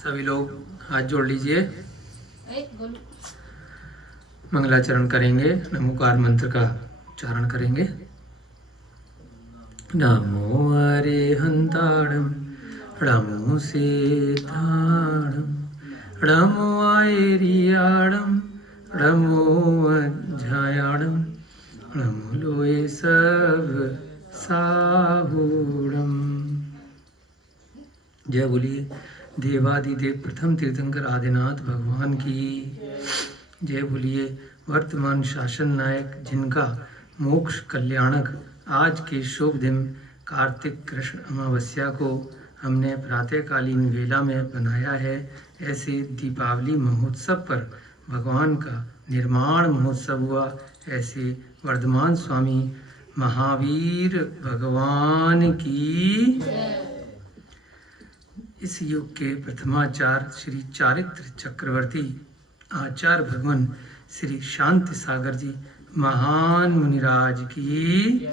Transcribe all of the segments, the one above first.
सभी लोग हाथ जोड़ लीजिए, मंगलाचरण करेंगे, नमोकार मंत्र का उच्चारण करेंगे। नमो अरिहंताणं नमो सीताणं नमो आयरियाणं नमो अज्जायाणं नमो लोए सब साहूणम। जय बोलिए देवादिदेव प्रथम तीर्थंकर आदिनाथ भगवान की जय। बोलिए वर्तमान शासन नायक जिनका मोक्ष कल्याणक आज के शुभ दिन कार्तिक कृष्ण अमावस्या को हमने प्रातःकालीन वेला में बनाया है, ऐसे दीपावली महोत्सव पर भगवान का निर्माण महोत्सव हुआ, ऐसे वर्धमान स्वामी महावीर भगवान की। इस युग के प्रथमाचार्य श्री चारित्र चक्रवर्ती आचार्य भगवान श्री शांति सागर जी महान मुनिराज की।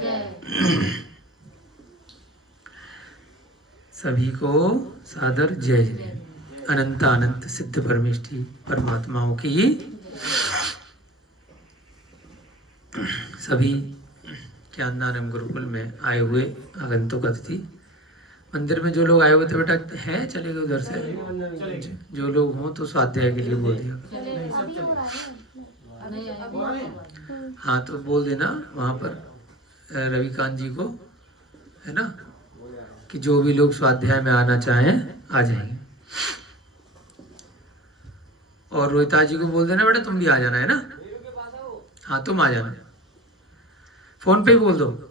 सभी को सादर जय जय। अनंत अनंत सिद्ध परमेष्ठी परमात्माओं की। सभी ज्ञानदानम गुरुकुल में आए हुए आगंतुक अतिथि, मंदिर में जो लोग आए हुए थे बेटा हैं, चले गए उधर से, जो लोग हों तो स्वाध्याय के लिए बोल दिया। हाँ तो बोल देना वहाँ पर रविकांत जी को, है ना, कि जो भी लोग स्वाध्याय में आना चाहें आ जाएंगे। और रोहिता जी को बोल देना बेटा तुम भी आ जाना, है ना। हाँ तुम आ जाना, फोन पे ही बोल दो।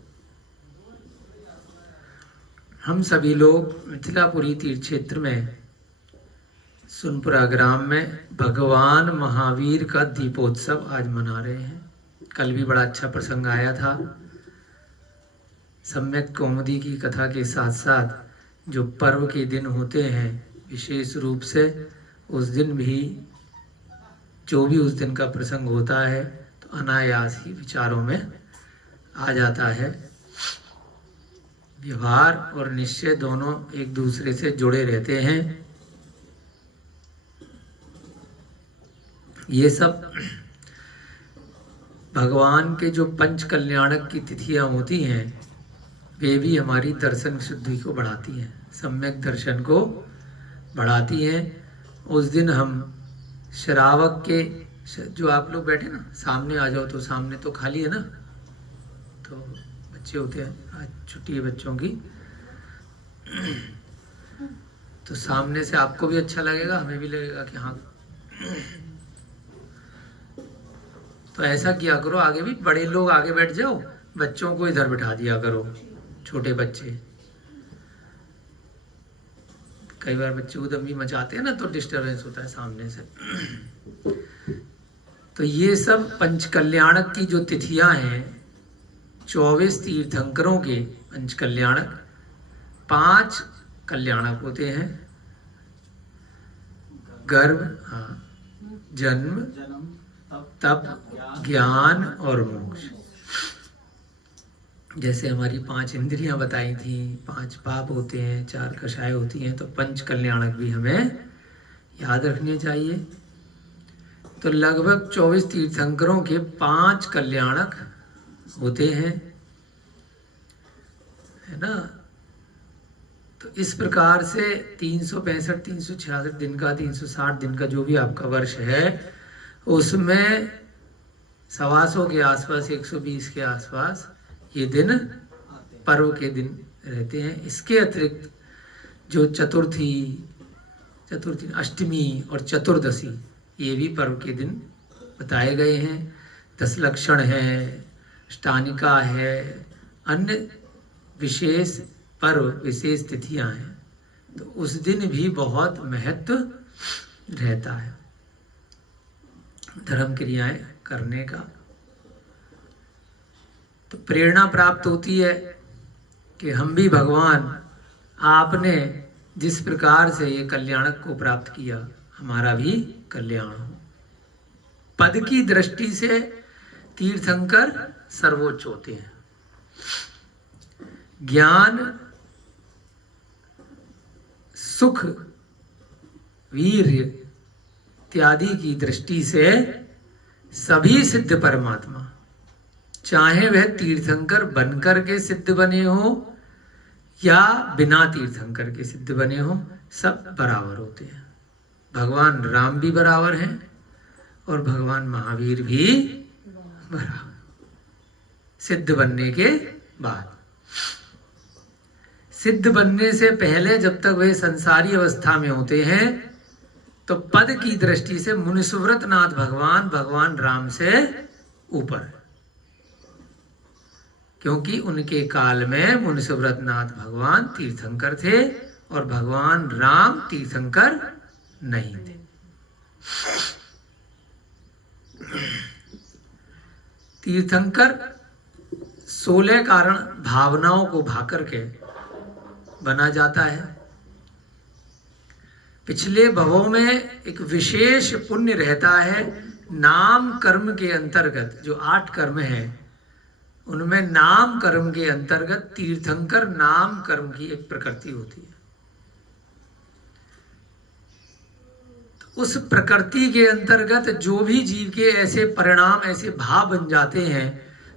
हम सभी लोग मिथिलापुरी तीर्थ क्षेत्र में सुनपुरा ग्राम में भगवान महावीर का दीपोत्सव आज मना रहे हैं। कल भी बड़ा अच्छा प्रसंग आया था। सम्यक कौमुदी की कथा के साथ साथ जो पर्व के दिन होते हैं, विशेष रूप से उस दिन भी जो भी उस दिन का प्रसंग होता है तो अनायास ही विचारों में आ जाता है। व्यवहार और निश्चय दोनों एक दूसरे से जुड़े रहते हैं। ये सब भगवान के जो पंच कल्याणक की तिथियां होती हैं वे भी हमारी दर्शन शुद्धि को बढ़ाती हैं, सम्यक दर्शन को बढ़ाती हैं। उस दिन हम श्रावक के, जो आप लोग बैठे ना सामने आ जाओ, तो सामने तो खाली है ना, तो बच्चे होते हैं, आज छुट्टी है बच्चों की, तो सामने से आपको भी अच्छा लगेगा, हमें भी लगेगा कि हाँ। तो ऐसा किया करो, आगे भी बड़े लोग आगे बैठ जाओ, बच्चों को इधर बिठा दिया करो, छोटे बच्चे। कई बार बच्चे उधर भी मचाते हैं ना तो डिस्टरबेंस होता है सामने से। तो ये सब पंच कल्याणक की जो तिथियां हैं, 24 तीर्थंकरों के पंच कल्याणक, 5 कल्याणक होते हैं, गर्भ, जन्म, तप, ज्ञान और मोक्ष। जैसे हमारी 5 इंद्रियां बताई थी, 5 पाप होते हैं, 4 कषाय होती हैं, तो पंच कल्याणक भी हमें याद रखने चाहिए। तो लगभग 24 तीर्थंकरों के 5 कल्याणक होते हैं, है ना। तो इस प्रकार से 365 366 दिन का, 360 दिन का जो भी आपका वर्ष है, उसमें 125 के आसपास, 120 के आसपास ये दिन पर्व के दिन रहते हैं। इसके अतिरिक्त जो चतुर्थी, अष्टमी और चतुर्दशी, ये भी पर्व के दिन बताए गए हैं। 10 लक्षण है, अष्टानिका है, अन्य विशेष पर्व, विशेष तिथियां हैं, तो उस दिन भी बहुत महत्व रहता है धर्म क्रियाएं करने का। तो प्रेरणा प्राप्त होती है कि हम भी भगवान, आपने जिस प्रकार से ये कल्याणक को प्राप्त किया, हमारा भी कल्याण हो। पद की दृष्टि से तीर्थंकर सर्वोच्च होते हैं। ज्ञान, सुख वीर्य इत्यादि की दृष्टि से सभी सिद्ध परमात्मा, चाहे वह तीर्थंकर बनकर के सिद्ध बने हो या बिना तीर्थंकर के सिद्ध बने हो, सब बराबर होते हैं। भगवान राम भी बराबर हैं और भगवान महावीर भी बराबर, सिद्ध बनने के बाद। सिद्ध बनने से पहले जब तक वे संसारी अवस्था में होते हैं तो पद की दृष्टि से मुनिसुव्रत नाथ भगवान भगवान राम से ऊपर है, क्योंकि उनके काल में मुनिसुव्रत नाथ भगवान तीर्थंकर थे और भगवान राम तीर्थंकर नहीं थे। तीर्थंकर 16 कारण भावनाओं को भाकर के बना जाता है। पिछले भवों में एक विशेष पुण्य रहता है। नाम कर्म के अंतर्गत जो 8 कर्म हैं, उनमें नाम कर्म के अंतर्गत तीर्थंकर नाम कर्म की एक प्रकृति होती है। तो उस प्रकृति के अंतर्गत जो भी जीव के ऐसे परिणाम, ऐसे भाव बन जाते हैं,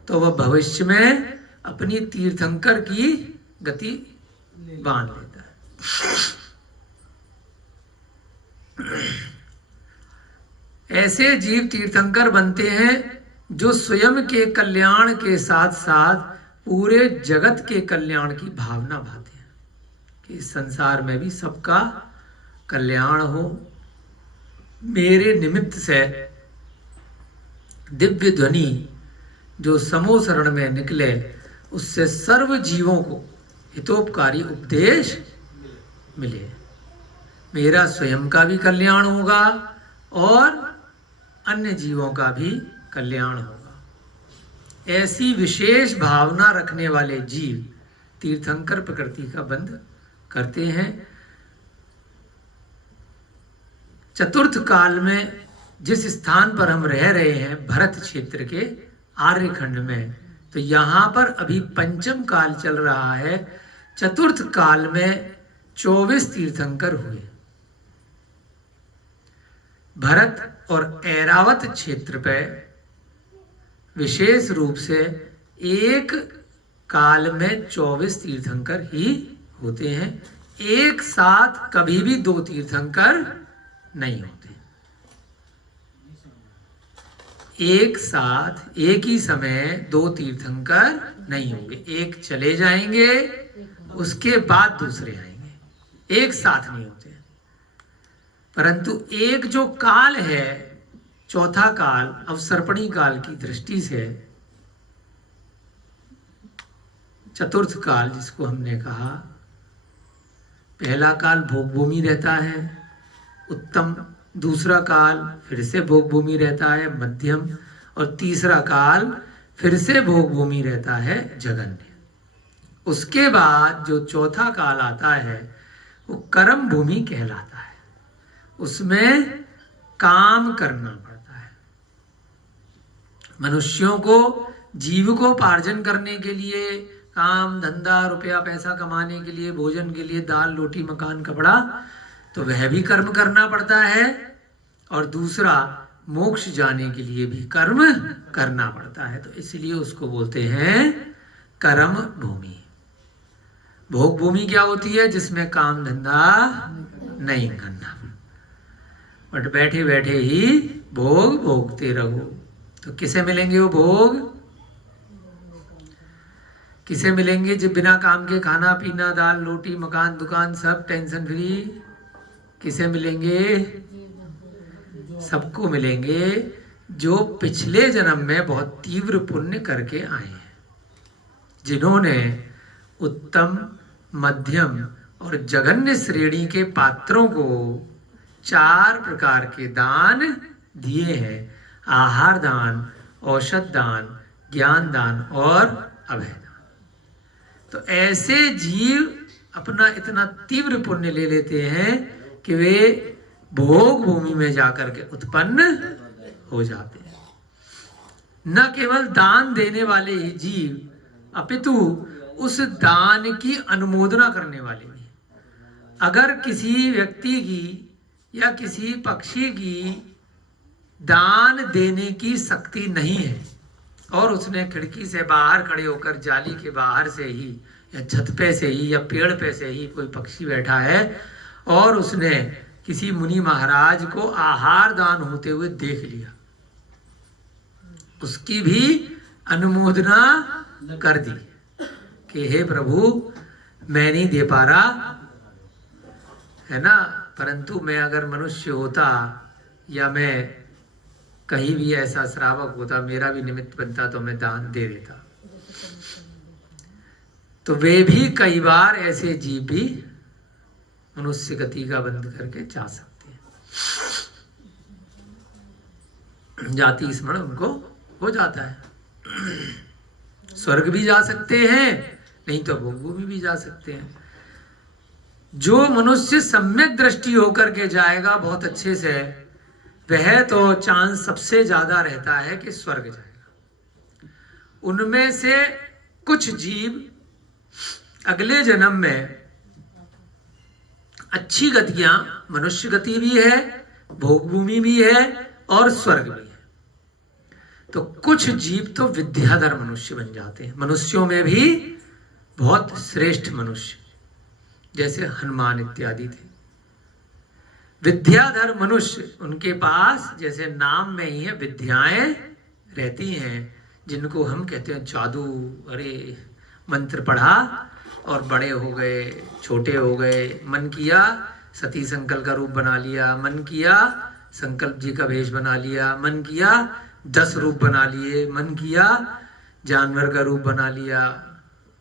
तो वह भविष्य में अपनी तीर्थंकर की गति बांध लेता है। ऐसे जीव तीर्थंकर बनते हैं जो स्वयं के कल्याण के साथ साथ पूरे जगत के कल्याण की भावना भाते हैं कि इस संसार में भी सबका कल्याण हो। मेरे निमित्त से दिव्य ध्वनि जो समूह शरण में निकले, उससे सर्व जीवों को हितोपकारी उपदेश मिले। मेरा स्वयं का भी कल्याण होगा और अन्य जीवों का भी कल्याण होगा। ऐसी विशेष भावना रखने वाले जीव तीर्थंकर प्रकृति का बंध करते हैं। चतुर्थ काल में जिस स्थान पर हम रह रहे हैं, भरत क्षेत्र के आर्यखंड में, तो यहाँ पर अभी पंचम काल चल रहा है। चतुर्थ काल में 24 तीर्थंकर हुए। भरत और ऐरावत क्षेत्र पर विशेष रूप से एक काल में 24 तीर्थंकर ही होते हैं। एक साथ कभी भी 2 तीर्थंकर नहीं होते। एक साथ एक ही समय 2 तीर्थंकर नहीं होंगे। एक चले जाएंगे, उसके बाद दूसरे आएंगे, एक साथ नहीं होते। परंतु एक जो काल है, चौथा काल, अवसर्पणी काल की दृष्टि से चतुर्थ काल जिसको हमने कहा, पहला काल भोग भूमि रहता है उत्तम, दूसरा काल फिर से भोग भूमि रहता है मध्यम, और तीसरा काल फिर से भोग भूमि रहता है जघन्य। उसके बाद जो चौथा काल आता है वो कर्म भूमि कहलाता है। उसमें काम करना पड़ता है। मनुष्यों को जीविकोपार्जन करने के लिए, काम धंधा रुपया पैसा कमाने के लिए, भोजन के लिए, दाल रोटी मकान कपड़ा, तो वह भी कर्म करना पड़ता है। और दूसरा मोक्ष जाने के लिए भी कर्म करना पड़ता है। तो इसलिए उसको बोलते हैं कर्म भूमि। भोग भूमि क्या होती है? जिसमें काम धंधा नहीं करना, बट बैठे बैठे ही भोग भोगते रहो। तो किसे मिलेंगे वो भोग? किसे मिलेंगे? जो बिना काम के खाना पीना, दाल रोटी मकान दुकान सब टेंशन फ्री। किसे मिलेंगे? सबको मिलेंगे जो पिछले जन्म में बहुत तीव्र पुण्य करके आए हैं, जिन्होंने उत्तम मध्यम और जघन्य श्रेणी के पात्रों को 4 प्रकार के दान दिए हैं। आहार दान, औषध दान, ज्ञान दान और अभय दान। तो ऐसे जीव अपना इतना तीव्र पुण्य ले लेते हैं कि वे भोग भूमि में जाकर के उत्पन्न हो जाते हैं। न केवल दान देने वाले ही जीव, अपितु उस दान की अनुमोदना करने वाले भी। अगर किसी व्यक्ति की या किसी पक्षी की दान देने की शक्ति नहीं है, और उसने खिड़की से बाहर खड़े होकर जाली के बाहर से ही या छत पे से ही या पेड़ पे से ही कोई पक्षी बैठा है और उसने किसी मुनि महाराज को आहार दान होते हुए देख लिया, उसकी भी अनुमोदना कर दी कि हे प्रभु मैं नहीं दे पा रहा है ना, परंतु मैं अगर मनुष्य होता या मैं कहीं भी ऐसा श्रावक होता, मेरा भी निमित्त बनता तो मैं दान दे देता। तो वे भी कई बार ऐसे जीव भी मनुष्य गति का बंद करके जा सकते हैं, जाति स्मरण उनको हो जाता है, स्वर्ग भी जा सकते हैं, नहीं तो भोगभूमि भी जा सकते हैं। जो मनुष्य सम्यक दृष्टि होकर के जाएगा बहुत अच्छे से, वह तो चांस सबसे ज्यादा रहता है कि स्वर्ग जाएगा। उनमें से कुछ जीव अगले जन्म में अच्छी गतियां, मनुष्य गति भी है, भोगभूमि भी है और स्वर्ग भी है। तो कुछ जीव तो विद्याधर मनुष्य बन जाते हैं, मनुष्यों में भी बहुत श्रेष्ठ मनुष्य, जैसे हनुमान इत्यादि थे। विद्याधर मनुष्य, उनके पास जैसे नाम में ही है विद्याएं रहती हैं, जिनको हम कहते हैं जादू। अरे मंत्र पढ़ा और बड़े हो गए, छोटे हो गए, मन किया सती संकल्प का रूप बना लिया, मन किया संकल्प जी का वेश बना लिया, मन किया 10 रूप बना लिए, मन किया जानवर का रूप बना लिया,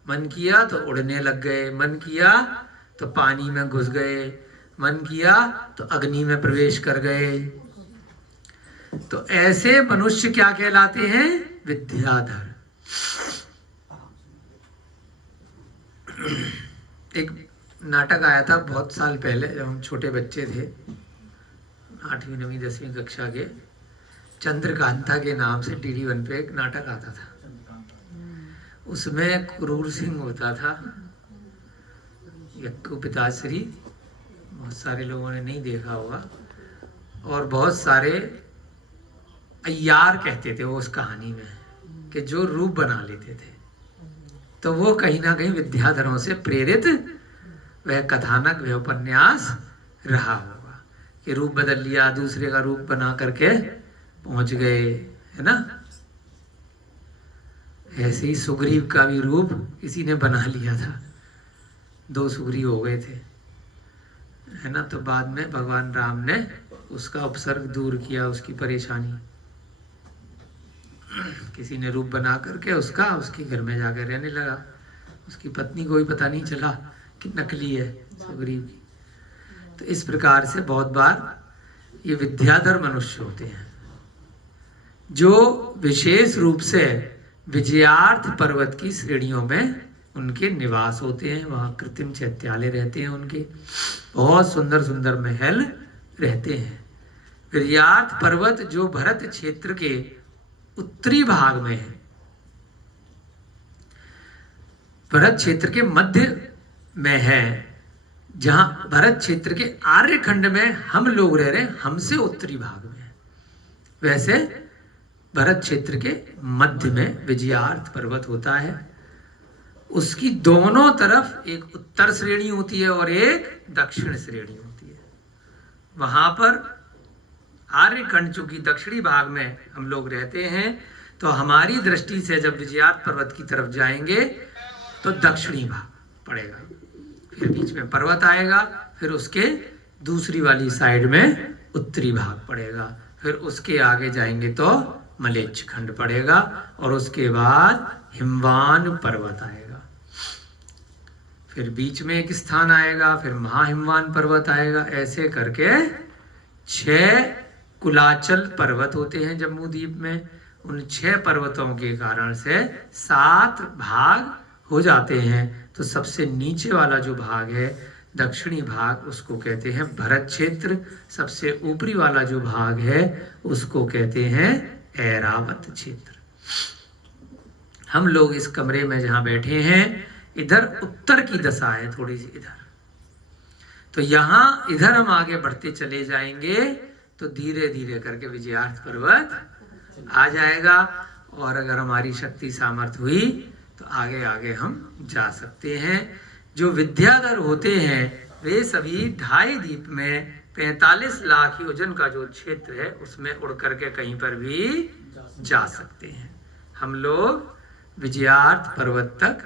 मन किया तो उड़ने लग गए, मन किया तो पानी में घुस गए, मन किया तो अग्नि में प्रवेश कर गए। तो ऐसे मनुष्य क्या कहलाते हैं? विद्याधर। एक नाटक आया था बहुत साल पहले, जब हम छोटे बच्चे थे, 8वीं 9वीं 10वीं कक्षा के, चंद्रकांता के नाम से DD1 पे एक नाटक आता था। उसमें क्रूर सिंह होता था, यक्कू पिताश्री, बहुत सारे लोगों ने नहीं देखा होगा, और बहुत सारे अय्यार कहते थे वो उस कहानी में, कि जो रूप बना लेते थे। तो वो कहीं ना कहीं विद्याधरों से प्रेरित वह कथानक, वह उपन्यास रहा होगा, कि रूप बदल लिया, दूसरे का रूप बना करके पहुंच गए, है ना। ऐसे ही सुग्रीव का भी रूप किसी ने बना लिया था, 2 सुग्रीव हो गए थे, है ना। तो बाद में भगवान राम ने उसका उपसर्ग दूर किया, उसकी परेशानी। किसी ने रूप बना करके उसके घर में जाकर रहने लगा, उसकी पत्नी को भी पता नहीं चला कि नकली है सुग्रीव की। तो इस प्रकार से बहुत बार ये विद्याधर मनुष्य होते हैं, जो विशेष रूप से विजयार्थ पर्वत की श्रेणियों में उनके निवास होते हैं। वहाँ कृत्रिम चैत्यालय रहते हैं, उनके बहुत सुंदर सुंदर महल रहते हैं। विजयार्थ पर्वत जो भरत क्षेत्र के उत्तरी भाग में है, भरत क्षेत्र के मध्य में है, जहां भरत क्षेत्र के आर्यखंड में हम लोग रह रहे हैं, हमसे उत्तरी भाग में है। वैसे भरत क्षेत्र के मध्य में विजयार्थ पर्वत होता है। उसकी दोनों तरफ एक उत्तर श्रेणी होती है और एक दक्षिण श्रेणी होती है। वहां पर आर्यखंड चूंकि दक्षिणी भाग में हम लोग रहते हैं, तो हमारी दृष्टि से जब विजयार्थ पर्वत की तरफ जाएंगे तो दक्षिणी भाग पड़ेगा, फिर बीच में पर्वत आएगा, फिर उसके दूसरी वाली साइड में उत्तरी भाग पड़ेगा, फिर उसके आगे जाएंगे तो मलेच्छ खंड पड़ेगा, और उसके बाद हिमवान पर्वत आएगा, फिर बीच में एक स्थान आएगा, फिर महाहिमवान पर्वत आएगा। ऐसे करके 6 कुलाचल पर्वत होते हैं जम्मू द्वीप में। उन 6 पर्वतों के कारण से 7 भाग हो जाते हैं। तो सबसे नीचे वाला जो भाग है, दक्षिणी भाग, उसको कहते हैं भरत क्षेत्र। सबसे ऊपरी वाला जो भाग है उसको कहते हैं ऐरावत क्षेत्र। हम लोग इस कमरे में जहां बैठे हैं, इधर उत्तर की दशा है, थोड़ी सी इधर। तो यहाँ इधर हम आगे बढ़ते चले जाएंगे तो धीरे धीरे करके विजयार्थ पर्वत आ जाएगा, और अगर हमारी शक्ति सामर्थ्य हुई तो आगे आगे हम जा सकते हैं। जो विद्याधर होते हैं वे सभी ढाई द्वीप में 45 लाख योजन का जो क्षेत्र है उसमें उड़ करके कहीं पर भी जा सकते हैं। हम लोग विजयार्थ पर्वत तक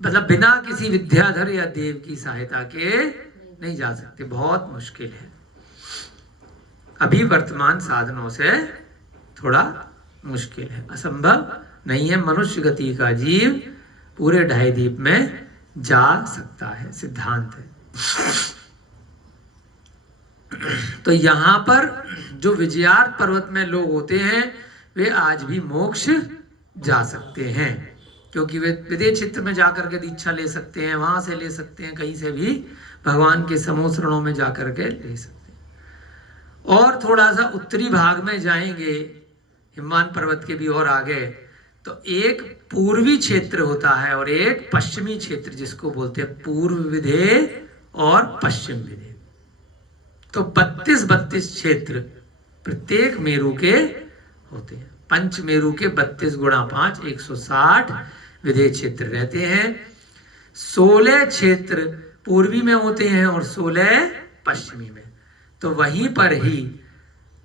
मतलब बिना किसी विद्याधर या देव की सहायता के नहीं जा सकते, बहुत मुश्किल है। अभी वर्तमान साधनों से थोड़ा मुश्किल है, असंभव नहीं है। मनुष्य गति का जीव पूरे ढाई द्वीप में जा सकता है, सिद्धांत है। तो यहाँ पर जो विजयार्थ पर्वत में लोग होते हैं वे आज भी मोक्ष जा सकते हैं, क्योंकि वे विदेह क्षेत्र में जाकर के दीक्षा ले सकते हैं, वहां से ले सकते हैं, कहीं से भी भगवान के समूह शरणों में जाकर के ले सकते हैं। और थोड़ा सा उत्तरी भाग में जाएंगे, हिमवान पर्वत के भी और आगे, तो एक पूर्वी क्षेत्र होता है और एक पश्चिमी क्षेत्र, जिसको बोलते हैं पूर्व विदेह और पश्चिम विदेह। तो 32 क्षेत्र प्रत्येक मेरु के होते हैं। पंच मेरु के 32 गुणा 5 160 विदेह क्षेत्र रहते हैं। 16 क्षेत्र पूर्वी में होते हैं और 16 पश्चिमी में। तो वहीं पर ही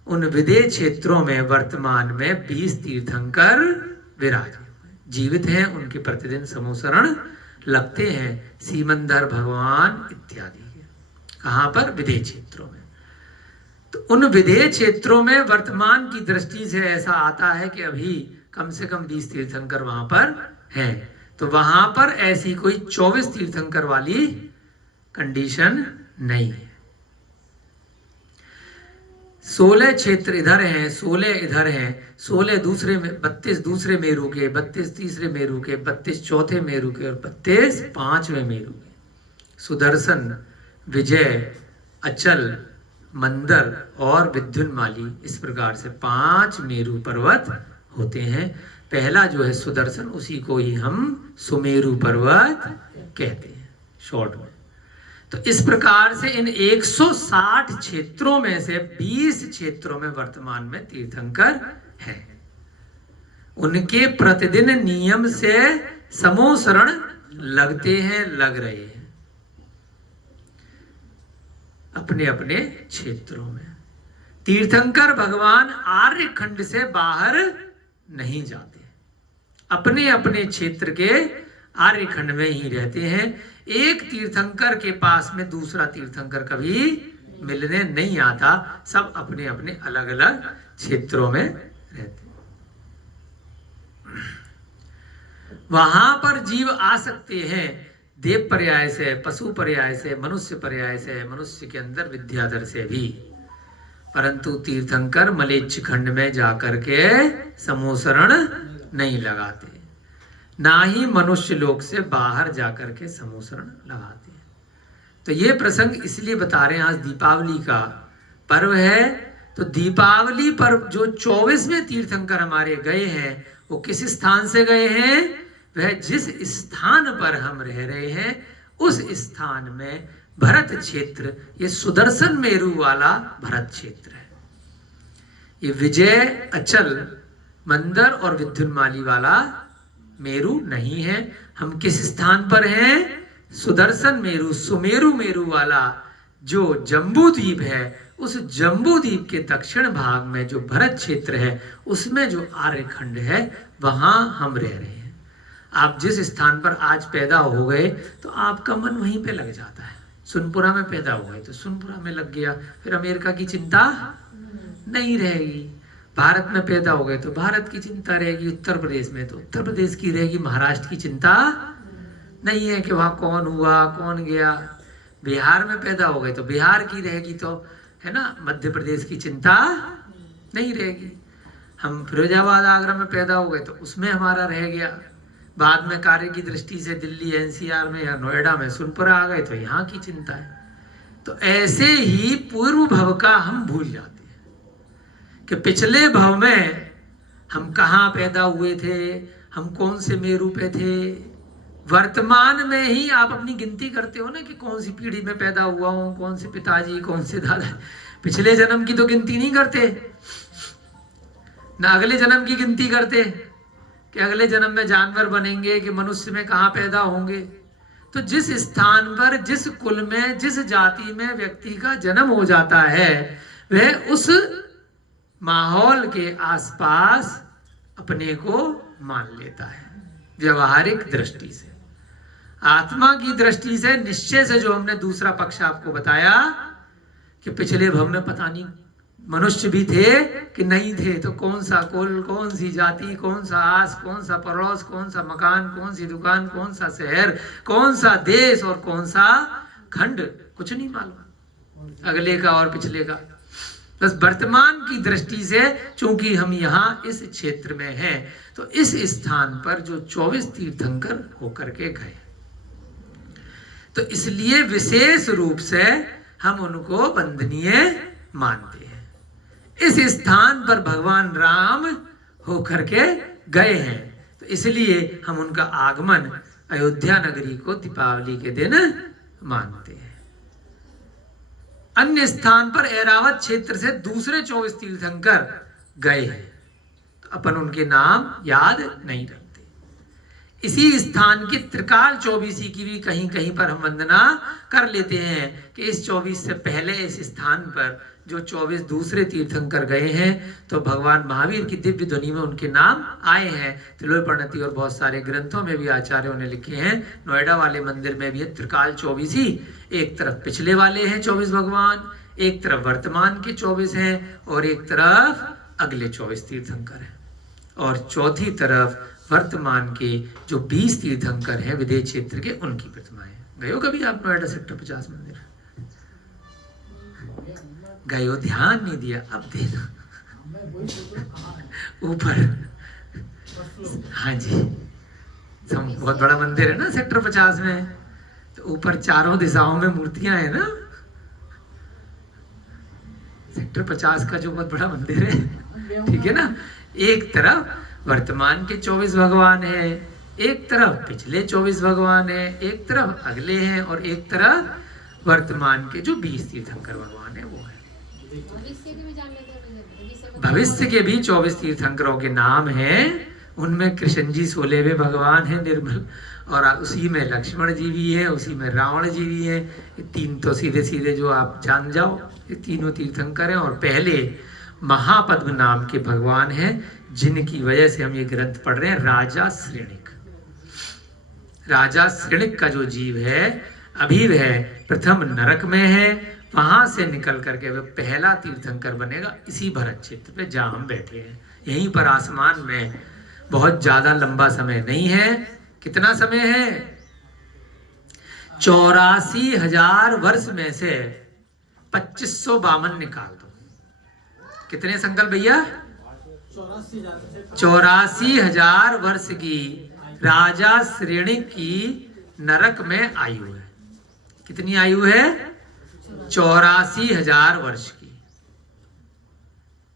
उन विदेह क्षेत्रों में वर्तमान में 20 तीर्थंकर विराजे जीवित हैं। उनके प्रतिदिन समूसरण लगते हैं, सीमंदर भगवान इत्यादि के। कहाँ पर? विदेह क्षेत्रों में। तो उन विदेह क्षेत्रों में वर्तमान की दृष्टि से ऐसा आता है कि अभी कम से कम 20 तीर्थंकर वहां पर हैं। तो वहां पर ऐसी कोई 24 तीर्थंकर वाली कंडीशन नहीं है। 16 क्षेत्र इधर हैं, 16 इधर हैं, 16 दूसरे में, 32 दूसरे मेरु के, 32 तीसरे मेरु के, 32 चौथे मेरु के और 32 पांचवें मेरु के। सुदर्शन, विजय, अचल, मंदर और विद्युन्माली, इस प्रकार से 5 मेरु पर्वत होते हैं। पहला जो है सुदर्शन, उसी को ही हम सुमेरु पर्वत कहते हैं शॉर्ट में। तो इस प्रकार से इन 160 क्षेत्रों में से 20 क्षेत्रों में वर्तमान में तीर्थंकर हैं। उनके प्रतिदिन नियम से समूह शरण लगते हैं, लग रहे हैं अपने अपने क्षेत्रों में। तीर्थंकर भगवान आर्य खंड से बाहर नहीं जाते, अपने अपने क्षेत्र के आर्य खंड में ही रहते हैं। एक तीर्थंकर के पास में दूसरा तीर्थंकर कभी मिलने नहीं आता, सब अपने अपने अलग अलग क्षेत्रों में रहते हैं। वहां पर जीव आ सकते हैं देव पर्याय से, पशु पर्याय से, मनुष्य पर्याय से, मनुष्य के अंदर विद्याधर से भी, परंतु तीर्थंकर मलेच्छ खंड में जाकर के समूह शरण नहीं लगाते, ना ही मनुष्य लोक से बाहर जाकर के समूह शरण लगाते हैं। तो ये प्रसंग इसलिए बता रहे हैं, आज दीपावली का पर्व है। तो दीपावली पर जो 24वें तीर्थंकर हमारे गए हैं वो किस स्थान से गए हैं? वह जिस स्थान पर हम रह रहे हैं उस स्थान में भरत क्षेत्र, ये सुदर्शन मेरु वाला भरत क्षेत्र है। ये विजय, अचल, मंदर और विद्युन्माली वाला मेरु नहीं है। हम किस स्थान पर हैं? सुदर्शन मेरु, सुमेरु मेरु वाला जो जम्बू द्वीप है, उस जम्बू द्वीप के दक्षिण भाग में जो भरत क्षेत्र है उसमें जो आर्यखंड है वहां हम रह रहे हैं। आप जिस स्थान पर आज पैदा हो गए तो आपका मन वहीं पे लग जाता है। सुनपुरा में पैदा हो गए तो सुनपुरा में लग गया, फिर अमेरिका की चिंता नहीं रहेगी। भारत में पैदा हो गए तो भारत की चिंता रहेगी, उत्तर प्रदेश में तो उत्तर प्रदेश की रहेगी, महाराष्ट्र की चिंता नहीं है कि वहाँ कौन हुआ कौन गया। बिहार में पैदा हो गए तो बिहार की रहेगी, तो है ना, मध्य प्रदेश की चिंता नहीं रहेगी। हम फिरोजाबाद आगरा में पैदा हो गए तो उसमें हमारा रह गया। बाद में कार्य की दृष्टि से दिल्ली एनसीआर में या नोएडा में सुनपुरा आ गए तो यहाँ की चिंता है। तो ऐसे ही पूर्व भव का हम भूल जाते हैं कि पिछले भव में हम कहाँ पैदा हुए थे, हम कौन से मेरु पे थे, वर्तमान में ही आप अपनी गिनती करते हो ना कि कौन सी पीढ़ी में पैदा हुआ हूं, कौन से पिताजी, कौन से दादा। पिछले जन्म की तो गिनती नहीं करते, ना अगले जन्म की गिनती करते कि अगले जन्म में जानवर बनेंगे कि मनुष्य में कहां पैदा होंगे। तो जिस स्थान पर, जिस कुल में, जिस जाति में व्यक्ति का जन्म हो जाता है, वह उस माहौल के आसपास अपने को मान लेता है व्यवहारिक दृष्टि से। आत्मा की दृष्टि से निश्चय से जो हमने दूसरा पक्ष आपको बताया कि पिछले भव में पता नहीं मनुष्य भी थे कि नहीं थे, तो कौन सा कुल, कौन सी जाति, कौन सा आस, कौन सा पड़ोस, कौन सा मकान, कौन सी दुकान, कौन सा शहर, कौन सा देश और कौन सा खंड, कुछ नहीं मालूम अगले का और पिछले का। बस वर्तमान की दृष्टि से चूंकि हम यहाँ इस क्षेत्र में हैं, तो इस स्थान पर जो 24 तीर्थंकर होकर के गए, तो इसलिए विशेष रूप से हम उनको वंदनीय मानते हैं। इस स्थान पर भगवान राम होकर के गए हैं, तो इसलिए हम उनका आगमन अयोध्या नगरी को दीपावली के दिन मानते हैं। अन्य स्थान पर ऐरावत क्षेत्र से दूसरे 24 तीर्थंकर गए हैं, तो अपन उनके नाम याद नहीं रखते। इसी स्थान की त्रिकाल 24 की भी कहीं कहीं पर हम वंदना कर लेते हैं कि इस 24 से पहले इस स्थान पर जो 24 दूसरे तीर्थंकर गए हैं, तो भगवान महावीर की दिव्य ध्वनि में उनके नाम आए हैं। त्रिलोक प्रणति और बहुत सारे ग्रंथों में भी आचार्यों ने लिखे हैं। नोएडा वाले मंदिर में भी त्रिकाल 24 ही, एक तरफ पिछले वाले हैं 24 भगवान, एक तरफ वर्तमान के 24 हैं और एक तरफ अगले 24 तीर्थंकर हैं, और चौथी तरफ वर्तमान के जो 20 तीर्थंकर हैं विदेश क्षेत्र के, उनकी प्रतिमाएं। गए हो कभी आप नोएडा सेक्टर 50 मंदिर? गए हो, ध्यान नहीं दिया, अब देना ऊपर। हाँ जी, बहुत बड़ा मंदिर है ना सेक्टर 50 में, तो ऊपर चारों दिशाओं में मूर्तियां हैं ना। सेक्टर 50 का जो बहुत बड़ा मंदिर है, ठीक है ना, एक तरफ वर्तमान के 24 भगवान है, एक तरफ पिछले 24 भगवान है, एक तरफ अगले हैं, और एक तरफ वर्तमान के जो 20 तीर्थंकर भगवान है वो है। भविष्य के भी 24 तीर्थंकरों के नाम हैं। उनमें कृष्ण जी 16वें भगवान है निर्मल, और उसी में लक्ष्मण जी भी है, उसी में रावण जी भी है। ये तीन तो सीधे सीधे जो आप जान जाओ, ये तीनों तीर्थंकर हैं। और पहले महापद्म नाम के भगवान हैं, जिनकी वजह से हम ये ग्रंथ पढ़ रहे हैं, राजा श्रेणिक। राजा श्रेणिक का जो जीव है अभी वह प्रथम नरक में है, वहां से निकल करके वह पहला तीर्थंकर बनेगा इसी भरत क्षेत्र पे जहां हम बैठे हैं। यहीं पर आसमान में बहुत ज्यादा लंबा समय नहीं है। कितना समय है? 84,000 वर्ष में से 2552 निकाल दो। कितने संकल्प भैया? 84,000 वर्ष की राजा श्रेणिक की नरक में आयु है। कितनी आयु है? 84,000 वर्ष की।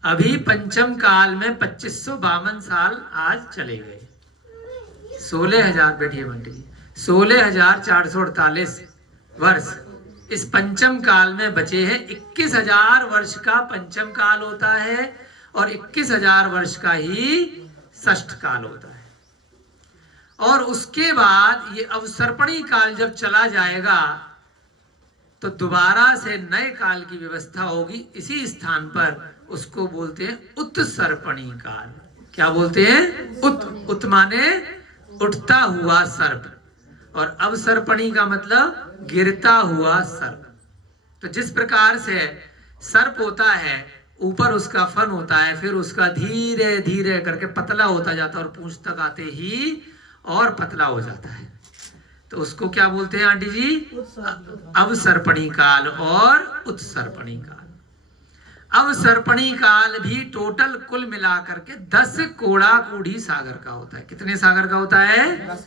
अभी पंचम काल में 2552 साल आज चले गए। 16,000, बैठिए बंटी जी, 16,448 वर्ष इस पंचम काल में बचे हैं। 21,000 वर्ष का पंचम काल होता है और 21,000 वर्ष का ही षष्ठ काल होता है। और उसके बाद ये अवसर्पणी काल जब चला जाएगा तो दोबारा से नए काल की व्यवस्था होगी इसी स्थान पर। उसको बोलते हैं उत्सर्पणी काल। क्या बोलते हैं? उत माने उठता हुआ सर्प, और अवसर्पणी का मतलब गिरता हुआ सर्प। तो जिस प्रकार से सर्प होता है, ऊपर उसका फन होता है, फिर उसका धीरे धीरे करके पतला होता जाता है और पूंछ तक आते ही और पतला हो जाता है, तो उसको क्या बोलते हैं आंटी जी? अवसर्पणी काल और उत्सर्पणी काल। अवसर्पणी काल भी टोटल कुल मिलाकर के 10 कोड़ा कोड़ी सागर का होता है। कितने सागर का होता है?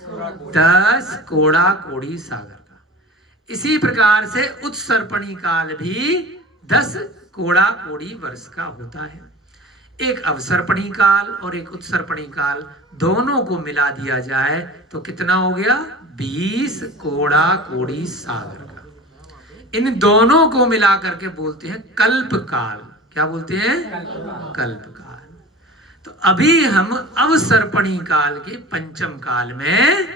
10 कोड़ा कोड़ी सागर का। इसी प्रकार से उत्सर्पणी काल भी 10 कोड़ा कोड़ी वर्ष का होता है। एक अवसर्पणी काल और एक उत्सर्पणी काल दोनों को मिला दिया जाए तो कितना हो गया? 20 कोड़ा कोड़ी सागर का। इन दोनों को मिला करके बोलते हैं कल्प काल। क्या बोलते हैं? कल्प काल। तो अभी हम अवसर्पणी काल के पंचम काल में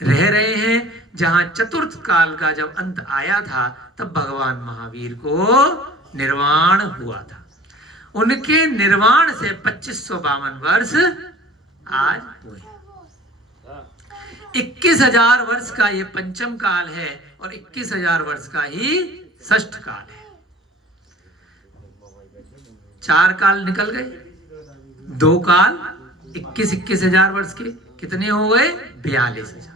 रह रहे हैं, जहां चतुर्थ काल का जब अंत आया था तब भगवान महावीर को निर्वाण हुआ था। उनके निर्वाण से 2552 वर्ष आज हुए। 21,000 वर्ष का ये पंचम काल है और 21,000 वर्ष का ही षष्ठ काल है। 4 काल निकल गए, 2 काल 21,000 वर्ष के कितने हो गए? 42,000।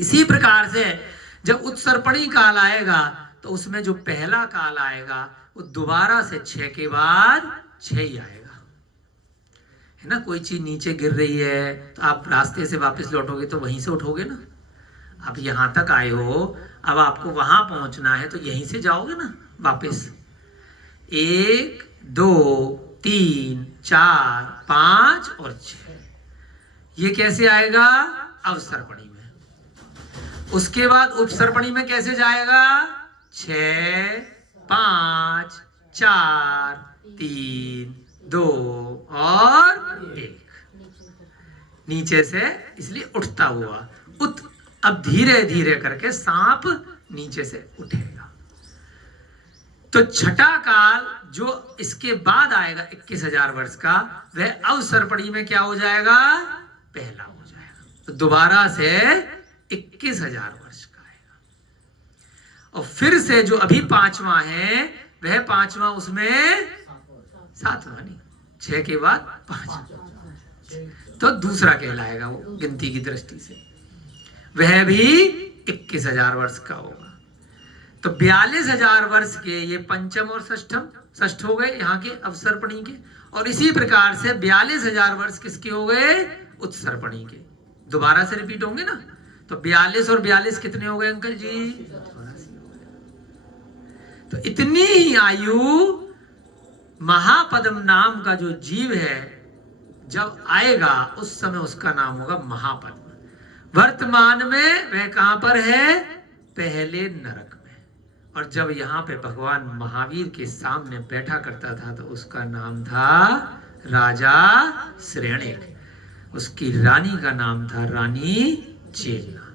इसी प्रकार से जब उत्सर्पणी काल आएगा तो उसमें जो पहला काल आएगा वो दोबारा से 6 के बाद 6 ही आएगा, है ना। कोई चीज नीचे गिर रही है तो आप रास्ते से वापस लौटोगे तो वहीं से उठोगे ना। आप यहां तक आए हो, अब आपको वहां पहुंचना है तो यहीं से जाओगे ना वापस। 1 2 3 4 5 और 6, ये कैसे आएगा? अवसर्पणी में। उसके बाद उपसर्पणी में कैसे जाएगा? 6 5 4 3 2 और 1, नीचे से, इसलिए उठता हुआ उत। अब धीरे धीरे करके सांप नीचे से उठेगा। तो छठा काल जो इसके बाद आएगा 21,000 वर्ष का, वह अवसर्पणी में क्या हो जाएगा? पहला हो जाएगा। तो दोबारा से 21,000 वर्ष का आएगा। और फिर से जो अभी 5वां है वह 5वां, उसमें 7वां नहीं, 6 के बाद 5, तो दूसरा कहलाएगा वो गिनती की दृष्टि से। वह भी 21,000 वर्ष का होगा। तो 42,000 वर्ष के ये पंचम और षष्ठ हो गए यहाँ के अवसर्पणी के। और इसी प्रकार से 42,000 वर्ष किसके हो गए? उत्सर्पणी के। दोबारा से रिपीट होंगे ना। तो 42 और 42 कितने हो गए अंकल जी? 84 हो गए। तो इतनी ही आयु महापद्म नाम का जो जीव है जब आएगा उस समय उसका नाम होगा महापद्म। वर्तमान में वह कहां पर है? पहले नरक में। और जब यहाँ पे भगवान महावीर के सामने बैठा करता था तो उसका नाम था राजा श्रेणिक। उसकी रानी का नाम था रानी चेतना।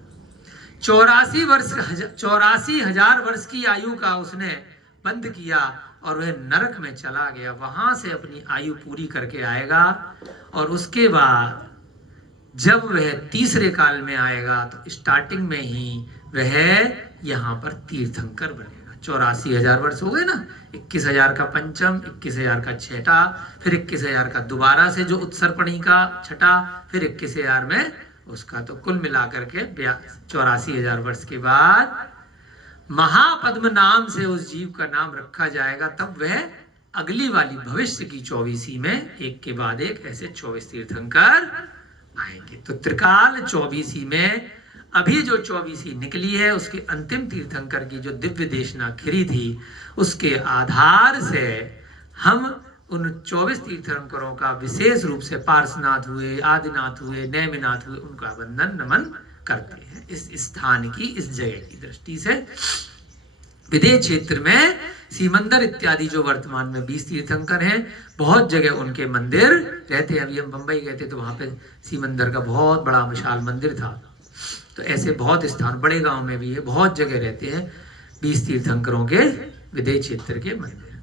84,000 वर्ष की आयु का उसने बंद किया और वह नरक में चला गया। वहां से अपनी आयु पूरी करके आएगा और उसके बाद जब वह तीसरे काल में आएगा तो स्टार्टिंग में ही वह यहाँ पर तीर्थंकर बनेगा। 84,000 वर्ष हो गए ना। 21,000 का पंचम, 21,000 का छठा, फिर 21,000 का दोबारा से जो उत्सर्पणी का छठा, फिर 21,000 में उसका। तो कुल मिलाकर के 84,000 वर्ष के बाद महापद्म नाम से उस जीव का नाम रखा जाएगा। तब वह अगली वाली भविष्य की 24 में एक के बाद एक ऐसे 24 तीर्थंकर आएंगे। तो त्रिकाल 24 में अभी जो 24 निकली है उसके अंतिम तीर्थंकर की जो दिव्य देशना खिरी थी उसके आधार से हम उन 24 तीर्थंकरों का विशेष रूप से पार्श्वनाथ हुए, आदिनाथ हुए, नैमिनाथ हुए, उनका वंदन नमन करते हैं। इस स्थान की, इस जगह की दृष्टि से विदेह क्षेत्र में सीमंदर इत्यादि जो वर्तमान में 20 तीर्थंकर हैं, बहुत जगह उनके मंदिर रहते हैं। अभी हम बंबई गए थे तो वहां पे सीमंदर का बहुत बड़ा विशाल मंदिर था। तो ऐसे बहुत स्थान, बड़े गांव में भी है, बहुत जगह रहते हैं 20 तीर्थंकरों के विदेह क्षेत्र के मंदिर।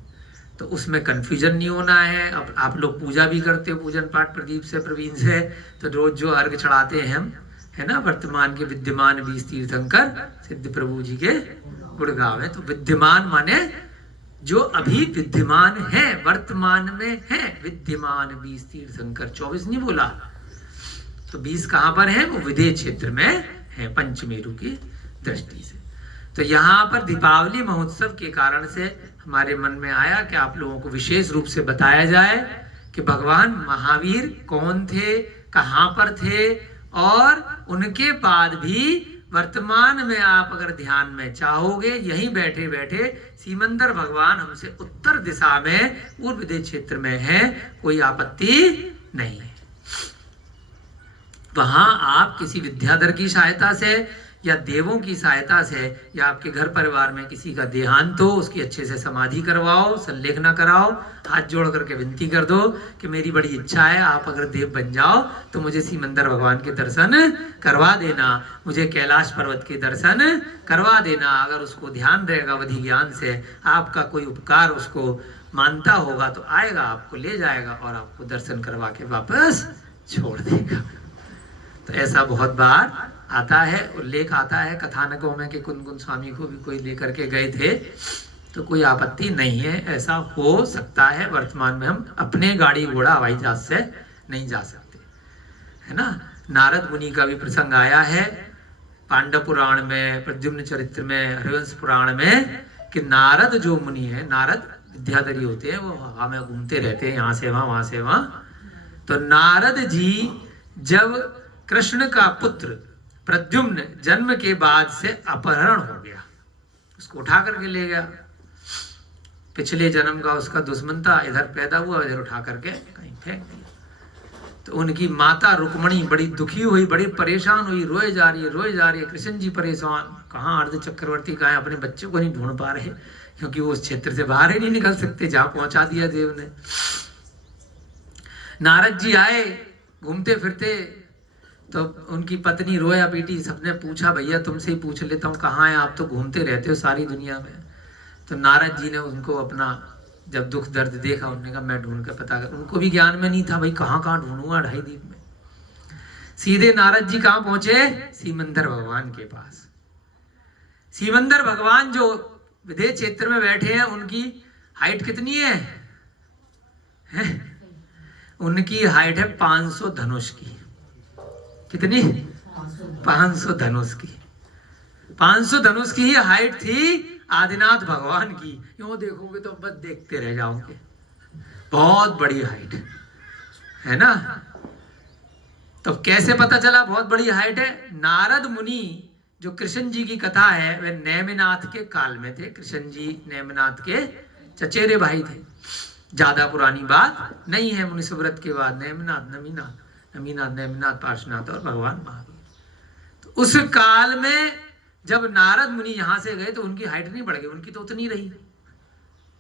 तो उसमें कंफ्यूजन नहीं होना है। अब आप लोग पूजा भी करते हो, पूजन पाठ प्रदीप से, प्रवीण से, तो रोज जो अर्घ चढ़ाते हैं हम, है ना, वर्तमान के विद्यमान 20 तीर्थंकर सिद्ध प्रभु जी के गुड़गांव है। तो विद्यमान माने जो अभी विद्यमान है, वर्तमान में है विद्यमान 20 तीर्थंकर। 24 नहीं बोला। तो 20 कहां पर है? वो विदेह क्षेत्र में है पंचमेरु की दृष्टि से। तो यहाँ पर दीपावली महोत्सव के कारण से हमारे मन में आया कि आप लोगों को विशेष रूप से बताया जाए कि भगवान महावीर कौन थे, कहां पर थे, और उनके बाद भी वर्तमान में आप अगर ध्यान में चाहोगे, यहीं बैठे बैठे सीमंदर भगवान हमसे उत्तर दिशा में पूर्व विदेह क्षेत्र में है, कोई आपत्ति नहीं है। वहां आप किसी विद्याधर की सहायता से या देवों की सहायता से या आपके घर परिवार में किसी का देहांत हो, उसकी अच्छे से समाधि करवाओ, संलेखना कराओ, हाथ जोड़ करके विनती कर दो कि मेरी बड़ी इच्छा है, आप अगर देव बन जाओ तो मुझे सिमंदर भगवान के दर्शन करवा देना, मुझे कैलाश पर्वत के दर्शन करवा देना। अगर उसको ध्यान रहेगा विधि ज्ञान से, आपका कोई उपकार उसको मानता होगा तो आएगा, आपको ले जाएगा और आपको दर्शन करवा के वापस छोड़ देगा। तो ऐसा बहुत बार आता है, उल्लेख आता है कथानकों में कि कुनकुन स्वामी को भी कोई लेकर के गए थे, तो कोई आपत्ति नहीं है, ऐसा हो सकता है। वर्तमान में हम अपने गाड़ी घोड़ा हवाई जहाज से नहीं जा सकते, है ना। नारद मुनि का भी प्रसंग आया है पांडव पुराण में, प्रद्युम्न चरित्र में, हरिवंश पुराण में, कि नारद जो मुनि है, नारद विद्याधरी होते हैं, वो हवा में घूमते रहते हैं, यहाँ से वहां, वहां से वहां। तो नारद जी जब कृष्ण का पुत्र प्रद्युम्न जन्म के बाद से अपहरण हो गया, उसको उठा करके ले गया, पिछले जन्म का उसका दुश्मन था, इधर पैदा हुआ, इधर उठा करके कहीं फेंक दिया। तो उनकी माता रुक्मणी बड़ी दुखी हुई, बड़ी परेशान हुई, रोए जा रही है, रोए जा रही है। कृष्ण जी परेशान, कहाँ अर्ध चक्रवर्ती कहाँ है, अपने बच्चे को नहीं ढूंढ पा रहे, क्योंकि वो उस क्षेत्र से बाहर ही नहीं निकल सकते जहां पहुंचा दिया देव ने। नारद जी आए घूमते फिरते, तो उनकी पत्नी रोया पीटी, सबने पूछा भैया तुमसे ही पूछ लेता हूँ कहाँ है, आप तो घूमते रहते हो सारी दुनिया में। तो नारद जी ने उनको अपना जब दुख दर्द देखा, उन्होंने कहा मैं ढूंढ कर पता कर, उनको भी ज्ञान में नहीं था भाई कहाँ कहाँ ढूंढूंगा ढाई दीप में। सीधे नारद जी कहाँ पहुंचे, सिमंदर भगवान के पास। सिमंदर भगवान जो विदेह क्षेत्र में बैठे हैं, उनकी हाइट कितनी है? उनकी हाइट है 500 धनुष की। कितनी? 500 धनुष की। 500 धनुष की ही हाइट थी आदिनाथ भगवान की। यूं देखोगे तो बस देखते रह जाओगे, बहुत बड़ी हाइट है ना। तो कैसे पता चला बहुत बड़ी हाइट है? नारद मुनि जो कृष्ण जी की कथा है, वे नेमिनाथ के काल में थे। कृष्ण जी नेमिनाथ के चचेरे भाई थे, ज्यादा पुरानी बात नहीं है। मुनि सुव्रत के बाद नेमिनाथ, नमीनाथ, नेमिनाथ, पार्श्वनाथ और भगवान महावीर। तो उस काल में जब नारद मुनि यहां से गए तो उनकी हाइट नहीं बढ़ गई, उनकी तो उतनी रही,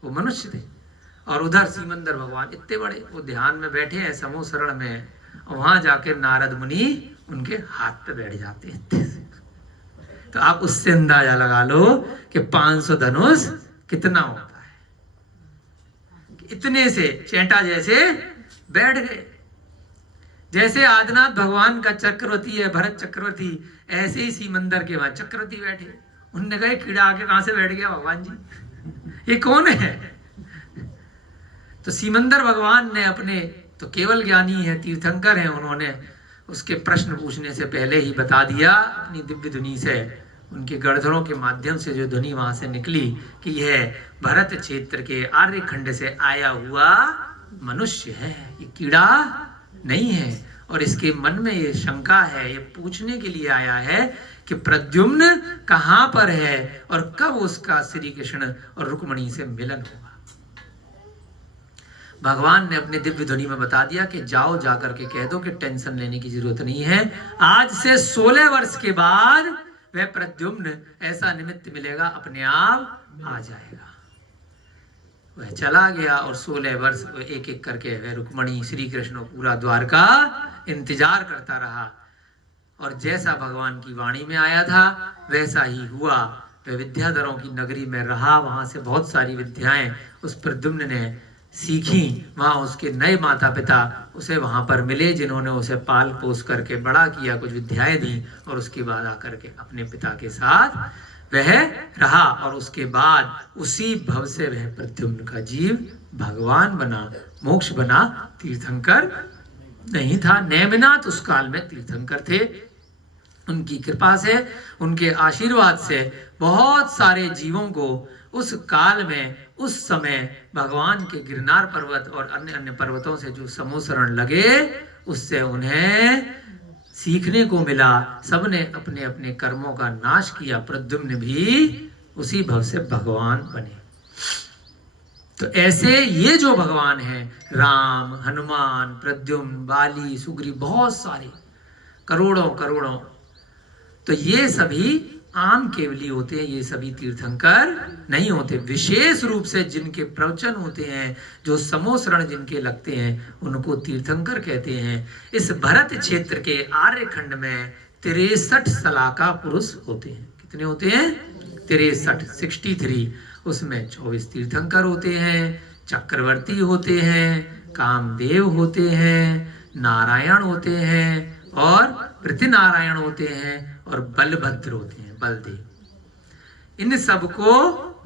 वो मनुष्य थे। और उधर सिमंदर भगवान इतने बड़े, वो ध्यान में बैठे हैं समूह शरण में, वहां जाके नारद मुनि उनके हाथ पे बैठ जाते हैं। तो आप उससे अंदाजा लगा लो कि 500 धनुष कितना होता है। इतने से चेंटा जैसे बैठ गए। जैसे आदिनाथ भगवान का चक्रवर्ती है भरत चक्रवर्ती, ऐसे ही सिमंदर के वहां चक्रवर्ती बैठे। उनने कहा कीड़ा आके कहां से बैठ गया भगवान जी, ये कौन है? तो सिमंदर भगवान ने अपने, तो केवल ज्ञानी है, तीर्थंकर हैं, उन्होंने उसके प्रश्न पूछने से पहले ही बता दिया अपनी दिव्य ध्वनि से, उनके गणधरों के माध्यम से जो ध्वनि वहां से निकली कि यह भरत क्षेत्र के आर्यखंड से आया हुआ मनुष्य है, ये कीड़ा नहीं है। और इसके मन में ये शंका है, ये पूछने के लिए आया है कि प्रद्युम्न कहां पर है और कब उसका श्री कृष्ण और रुक्मणी से मिलन होगा। भगवान ने अपने दिव्य ध्वनि में बता दिया कि जाओ जाकर के कह दो कि टेंशन लेने की जरूरत नहीं है, आज से 16 वर्ष के बाद वह प्रद्युम्न ऐसा निमित्त मिलेगा, अपने आप आ जाएगा। वह चला गया और 16 वर्ष एक एक करके वह रुक्मणी, श्री कृष्ण पूरा द्वारका इंतजार करता रहा। और जैसा भगवान की वाणी में आया था वैसा ही हुआ। वह विद्याधरों की नगरी में रहा, वहां से बहुत सारी विद्याएं उस प्रद्युम्न ने सीखी। वहां उसके नए माता पिता उसे वहां पर मिले, जिन्होंने उसे पाल पोस करके बड़ा किया, कुछ विद्याएं दी, और उसके बाद आकर के अपने पिता के साथ वह रहा। और उसके बाद उसी भव से वह प्रद्युम्न का जीव भगवान बना, मोक्ष बना, तीर्थंकर नहीं था। नेमिनाथ उस काल में तीर्थंकर थे। उनकी कृपा से, उनके आशीर्वाद से बहुत सारे जीवों को उस काल में, उस समय भगवान के गिरनार पर्वत और अन्य अन्य पर्वतों से जो समूह शरण लगे, उससे उन्हें सीखने को मिला। सबने अपने अपने कर्मों का नाश किया। प्रद्युम्न भी उसी भव से भगवान बने। तो ऐसे ये जो भगवान हैं, राम, हनुमान, प्रद्युम्न, बाली, सुग्रीव, बहुत सारे करोड़ों करोड़ों। तो ये सभी आम केवली होते हैं, ये सभी तीर्थंकर नहीं होते। विशेष रूप से जिनके प्रवचन होते हैं, जो समोसरण जिनके लगते हैं, उनको तीर्थंकर कहते हैं। इस भरत क्षेत्र के आर्यखंड में 63 शलाका पुरुष होते हैं। कितने होते हैं? 63, 63। उसमें 24 तीर्थंकर होते हैं, चक्रवर्ती होते हैं, कामदेव होते हैं, नारायण होते हैं, और पृथ्वीनारायण होते हैं, और बलभद्र होते हैं, बलदेव। इन सबको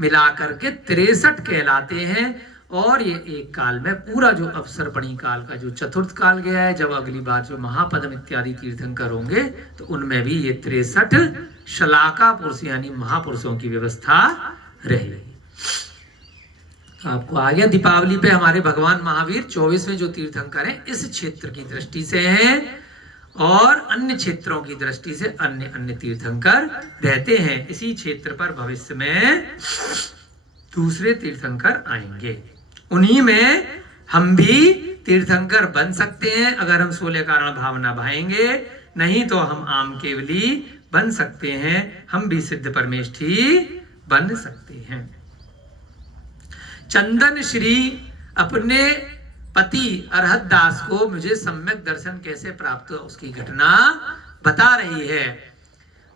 मिलाकर के 63 कहलाते हैं। और ये एक काल में पूरा जो अवसरपणी काल का जो चतुर्थ काल गया है, जब अगली बार जो महापद्म इत्यादि तीर्थंकर होंगे तो उनमें भी ये 63 शलाका पुरुष यानी महापुरुषों की व्यवस्था रहेगी। तो आपको आ गया, दीपावली पे हमारे भगवान महावीर 24वें जो तीर्थंकर हैं इस क्षेत्र की दृष्टि से हैं, और अन्य क्षेत्रों की दृष्टि से अन्य अन्य तीर्थंकर रहते हैं। इसी क्षेत्र पर भविष्य में दूसरे तीर्थंकर आएंगे, उन्हीं में हम भी तीर्थंकर बन सकते हैं अगर हम 16 कारण भावना भाएंगे, नहीं तो हम आम केवली बन सकते हैं, हम भी सिद्ध परमेष्ठी बन सकते हैं। चंदन श्री अपने पति अरहत दास को मुझे सम्यक दर्शन कैसे प्राप्त हुआ उसकी घटना बता रही है।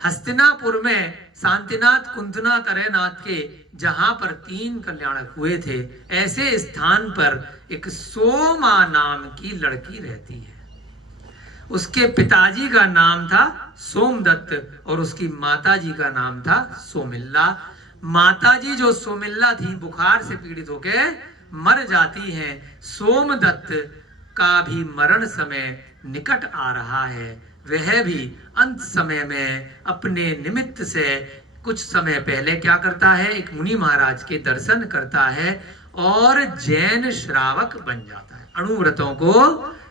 हस्तिनापुर में शांतिनाथ, कुंतनाथ, अरयनाथ के जहां पर 3 कल्याणक हुए थे, ऐसे स्थान पर एक सोमा नाम की लड़की रहती है। उसके पिताजी का नाम था सोमदत्त और उसकी माताजी का नाम था सोमिल्ला। माताजी जो सोमिल्ला थी बुखार से पीड़ित होकर मर जाती हैं। सोमदत्त का भी मरण समय निकट आ रहा है, वह भी अंत समय में अपने निमित्त से कुछ समय पहले क्या करता है, एक मुनि महाराज के दर्शन करता है और जैन श्रावक बन जाता है, अणुव्रतों को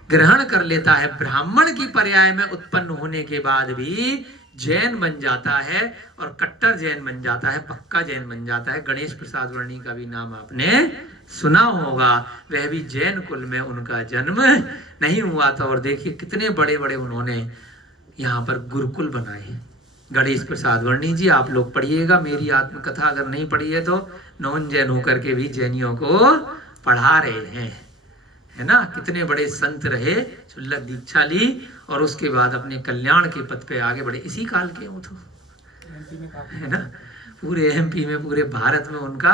ग्रहण कर लेता है। ब्राह्मण की पर्याय में उत्पन्न होने के बाद भी जैन बन जाता है और कट्टर जैन बन जाता है, पक्का जैन बन जाता है। गणेश प्रसाद वर्णी का भी नाम आपने सुना होगा, वह भी जैन कुल में उनका जन्म नहीं हुआ था। और देखिए कितने बड़े बड़े उन्होंने यहाँ पर गुरुकुल बनाए। गणेश प्रसाद वर्णी जी आप लोग पढ़िएगा, मेरी आत्मकथा अगर नहीं पढ़ी है तो नॉन जैन होकर के भी जैनियों को पढ़ा रहे हैं, है ना। कितने बड़े संत रहे, चुल्लक दीक्षा ली और उसके बाद अपने कल्याण के पथ पे आगे बढ़े। इसी काल के हो तो, है ना, पूरे एमपी में, पूरे भारत में उनका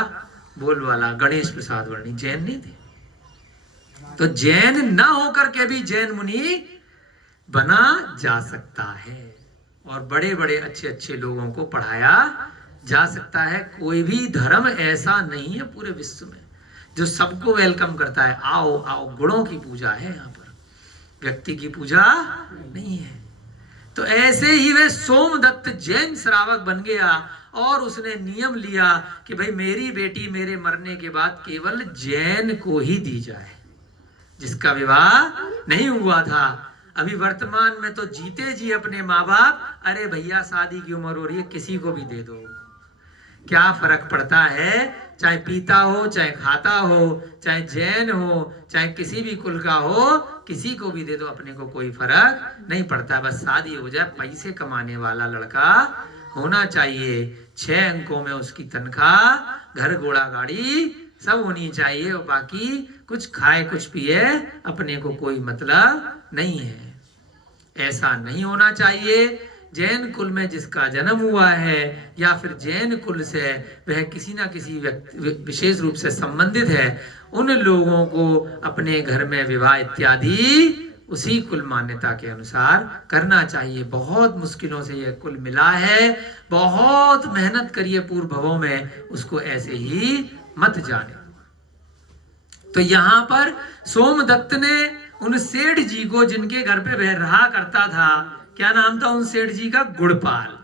बोलवाला गणेश प्रसाद वर्णी जैन नहीं थे। तो जैन न होकर के भी जैन मुनि बना जा सकता है और बड़े बड़े अच्छे अच्छे लोगों को पढ़ाया जा सकता है। कोई भी धर्म ऐसा नहीं है पूरे विश्व में जो सबको वेलकम करता है, आओ आओ। गुणों की पूजा है यहाँ पर, व्यक्ति की पूजा नहीं है। तो ऐसे ही वे सोमदत्त जैन श्रावक बन गया और उसने नियम लिया कि भाई मेरी बेटी मेरे मरने के बाद केवल जैन को ही दी जाए, जिसका विवाह नहीं हुआ था। अभी वर्तमान में तो जीते जी अपने माँ बाप, अरे भैया शादी की उम्र हो रही है किसी को भी दे दो, क्या फर्क पड़ता है, चाहे पीता हो, चाहे खाता हो, चाहे जैन हो, चाहे किसी भी कुल का हो, किसी को भी दे दो, अपने को कोई फर्क नहीं पड़ता। बस शादी हो जाए, पैसे कमाने वाला लड़का होना चाहिए, 6 अंकों में उसकी तनख्वाह, घर घोड़ा गाड़ी सब होनी चाहिए, और बाकी कुछ खाए कुछ पिए, अपने को कोई मतलब नहीं है। ऐसा नहीं होना चाहिए। जैन कुल में जिसका जन्म हुआ है या फिर जैन कुल से वह किसी ना किसी विशेष रूप से संबंधित है, उन लोगों को अपने घर में विवाह इत्यादि उसी कुल मान्यता के अनुसार करना चाहिए। बहुत मुश्किलों से यह कुल मिला है, बहुत मेहनत करिए पूर्व भवों में, उसको ऐसे ही मत जाने। तो यहाँ पर सोमदत्त ने उन सेठ जी को, जिनके घर पे वह रहा करता था, क्या नाम था उन सेठ जी का, गुड़पाल।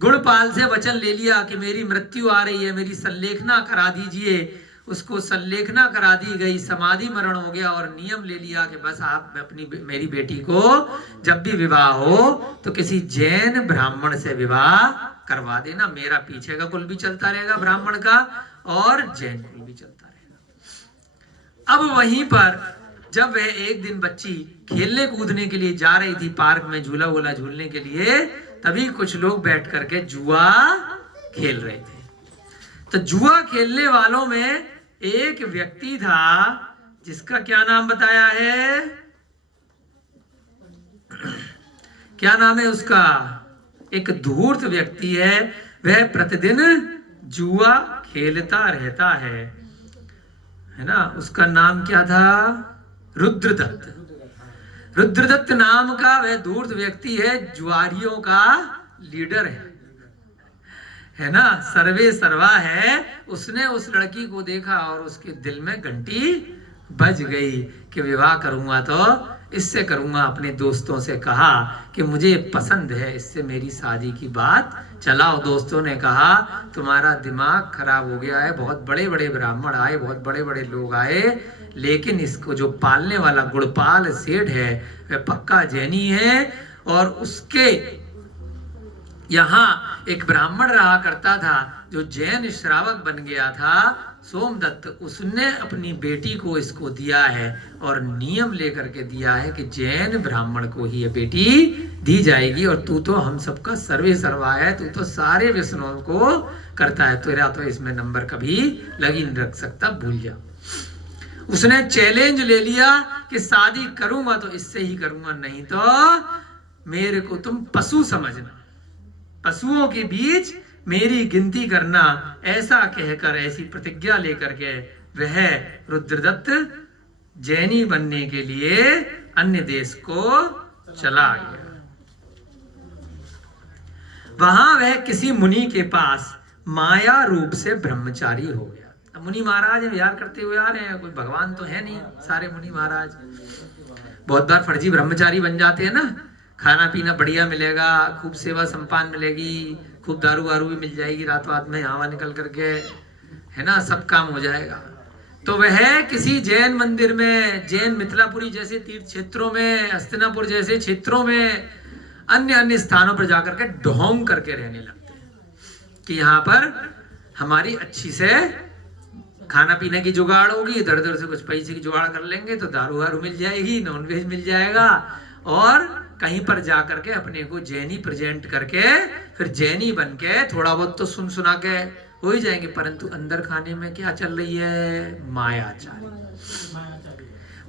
गुड़पाल से वचन ले लिया कि मेरी मृत्यु आ रही है, मेरी संलेखना करा दीजिए। उसको संलेखना करा दी गई, समाधि मरण हो गया और नियम ले लिया कि बस आप मेरी बेटी को जब भी विवाह हो तो किसी जैन ब्राह्मण से विवाह करवा देना, मेरा पीछे का कुल भी चलता रहेगा ब्राह्मण का और जैन कुल भी चलता रहेगा। अब वहीं पर जब वह एक दिन बच्ची खेलने कूदने के लिए जा रही थी पार्क में झूला वूला झूलने के लिए, तभी कुछ लोग बैठ करके जुआ खेल रहे थे। तो जुआ खेलने वालों में एक व्यक्ति था जिसका क्या नाम बताया है, क्या नाम है उसका, एक धूर्त व्यक्ति है, वह प्रतिदिन जुआ खेलता रहता है ना। उसका नाम क्या था, रुद्रदत्त। रुद्रदत्त नाम का वह धूर्त व्यक्ति है, जुआरियों का लीडर है ना, सर्वे सर्वा है। उसने उस लड़की को देखा और उसके दिल में घंटी बज गई कि विवाह करूंगा तो इससे करूंगा। अपने दोस्तों से कहा कि मुझे पसंद है, इससे मेरी शादी की बात चलाओ। दोस्तों ने कहा तुम्हारा दिमाग खराब हो गया है, बहुत बड़े बड़े ब्राह्मण आए, बहुत बड़े बड़े लोग आए, लेकिन इसको जो पालने वाला गुड़पाल सेठ है वह पक्का जैनी है, और उसके यहाँ एक ब्राह्मण रहा करता था जो जैन श्रावक बन गया था, सोमदत्त। उसने अपनी बेटी को इसको दिया है और नियम लेकर के दिया है कि जैन ब्राह्मण को ही ये बेटी दी जाएगी, और तू तो हम सबका सर्वे सर्वा है, तू तो सारे व्यसनों को करता है, तेरा तो इसमें नंबर कभी लगी नहीं रख सकता, भूल जा। उसने चैलेंज ले लिया कि शादी करूंगा तो इससे ही करूंगा, नहीं तो मेरे को तुम पशु समझना, पशुओं के बीच मेरी गिनती करना। ऐसा कहकर, ऐसी प्रतिज्ञा लेकर के वह रुद्रदत्त जैनी बनने के लिए अन्य देश को चला गया। वहां वह किसी मुनि के पास माया रूप से ब्रह्मचारी हो गया। मुनि महाराज विहार करते हुए आ रहे हैं, कोई भगवान तो है नहीं, सारे मुनि महाराज बहुत बार फर्जी ब्रह्मचारी बन जाते हैं ना। खाना पीना बढ़िया मिलेगा, खूब सेवा संपान मिलेगी, खूब दारू वारू भी मिल जाएगी, रात रात में हवा निकल करके, है ना, सब काम हो जाएगा। तो वह किसी जैन मंदिर में, जैन मिथिलापुरी जैसे तीर्थ क्षेत्रों में, हस्तिनापुर जैसे क्षेत्रों में, अन्य अन्य स्थानों पर जाकर के ढोंग करके रहने लगते हैं कि यहाँ पर हमारी अच्छी से खाना पीने की जुगाड़ होगी, इधर उधर से कुछ पैसे की जुगाड़ कर लेंगे तो दारू वारू मिल जाएगी, नॉनवेज मिल जाएगा, और कहीं पर जाकर के अपने को जैनी प्रेजेंट करके फिर जैनी बन के थोड़ा बहुत तो सुन सुना के हो ही जाएंगे। परंतु अंदर खाने में क्या चल रही है, मायाचारी।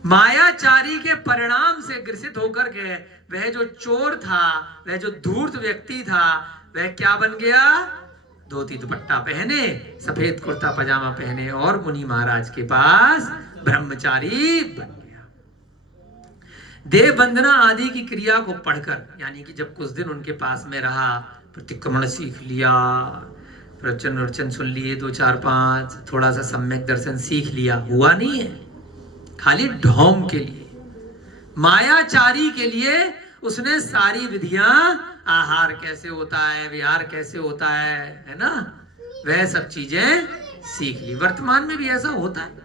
मायाचारी के परिणाम से ग्रसित होकर के वह जो चोर था, वह जो धूर्त व्यक्ति था, वह क्या बन गया, धोती दुपट्टा पहने, सफेद कुर्ता पजामा पहने और मुनि महाराज के पास ब्रह्मचारी बन गया। देव वंदना आदि की क्रिया को पढ़कर, यानी कि जब कुछ दिन उनके पास में रहा, प्रतिक्रमण सीख लिया, प्रवचन वर्चन सुन लिए 2 4 5, थोड़ा सा सम्यक दर्शन सीख लिया, हुआ नहीं है, खाली ढोंग के लिए, मायाचारी के लिए उसने सारी विधियां, आहार कैसे होता है, विहार कैसे होता है ना, वह सब चीजें सीख ली। वर्तमान में भी ऐसा होता है।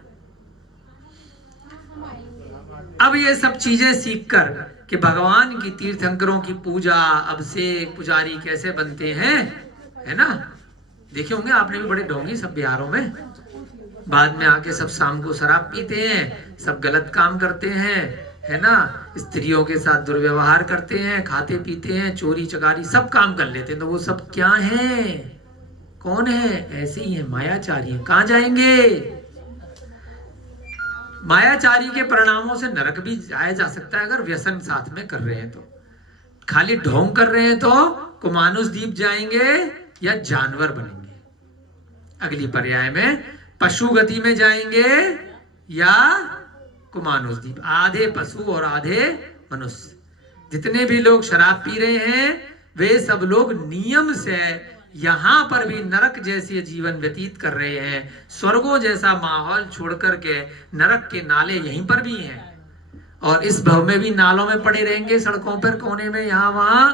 अब ये सब चीजें सीखकर कि भगवान की तीर्थंकरों की पूजा, अभिषेक, पुजारी कैसे बनते हैं, है ना, देखे होंगे आपने भी, बड़े ढोंगी सब बिहारों में, बाद में आके सब शाम को शराब पीते हैं, सब गलत काम करते हैं, है ना, स्त्रियों के साथ दुर्व्यवहार करते हैं, खाते पीते हैं, चोरी चकारी सब काम कर लेते हैं। तो वो सब क्या हैं, कौन है, ऐसे ही है, मायाचारी है। कहां जाएंगे, मायाचारी के परिणामों से नरक भी जाया जा सकता है अगर व्यसन साथ में कर रहे हैं तो। खाली ढोंग कर रहे हैं तो कुमानुस द्वीप जाएंगे या जानवर बनेंगे, अगली पर्याय में पशु गति में जाएंगे या कुमानुस द्वीप, आधे पशु और आधे मनुष्य। जितने भी लोग शराब पी रहे हैं वे सब लोग नियम से यहाँ पर भी नरक जैसे जीवन व्यतीत कर रहे हैं। स्वर्गों जैसा माहौल छोड़ करके नरक के नाले यहीं पर भी हैं, और इस भव में भी नालों में पड़े रहेंगे, सड़कों पर, कोने में, यहाँ वहां,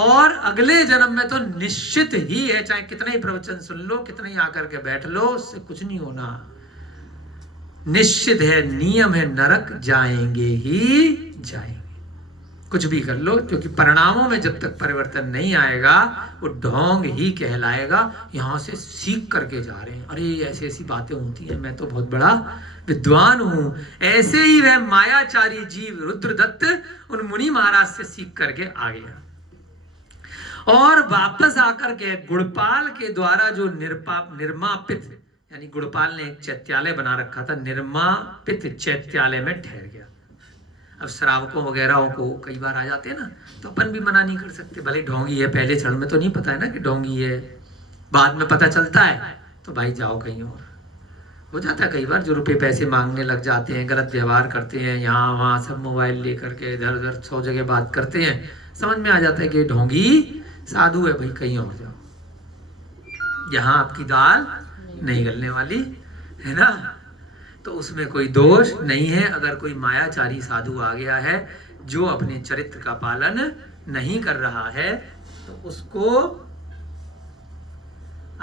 और अगले जन्म में तो निश्चित ही है, चाहे कितना ही प्रवचन सुन लो, कितना ही आकर के बैठ लो, उससे कुछ नहीं होना, निश्चित है, नियम है, नरक जाएंगे ही जाएंगे। कुछ भी कर लो, क्योंकि परिणामों में जब तक परिवर्तन नहीं आएगा वो ढोंग ही कहलाएगा। यहाँ से सीख करके जा रहे हैं, अरे ऐसी ऐसी बातें होती हैं, मैं तो बहुत बड़ा विद्वान हूं। ऐसे ही वह मायाचारी जीव रुद्रदत्त उन मुनि महाराज से सीख करके आ गया और वापस आकर के गुड़पाल के द्वारा जो निर्मापित, यानी गुड़पाल ने एक चैत्यालय बना रखा था, निर्मापित चैत्यालय में ठहर गया। अब श्रावकों वगैरह को कई बार आ जाते हैं ना, तो अपन भी मना नहीं कर सकते, भले ढोंगी है, पहले क्षण में तो नहीं पता है ना कि ढोंगी है, बाद में पता चलता है तो भाई जाओ कहीं और। हो जाता है कई बार, जो रुपए पैसे मांगने लग जाते हैं, गलत व्यवहार करते हैं, यहाँ वहाँ सब मोबाइल लेकर के इधर उधर 100 जगह बात करते हैं, समझ में आ जाता है कि ढोंगी साधु है, भाई कहीं और जाओ, यहाँ आपकी दाल नहीं गलने वाली है ना। तो उसमें कोई दोष नहीं है। अगर कोई मायाचारी साधु आ गया है जो अपने चरित्र का पालन नहीं कर रहा है, तो उसको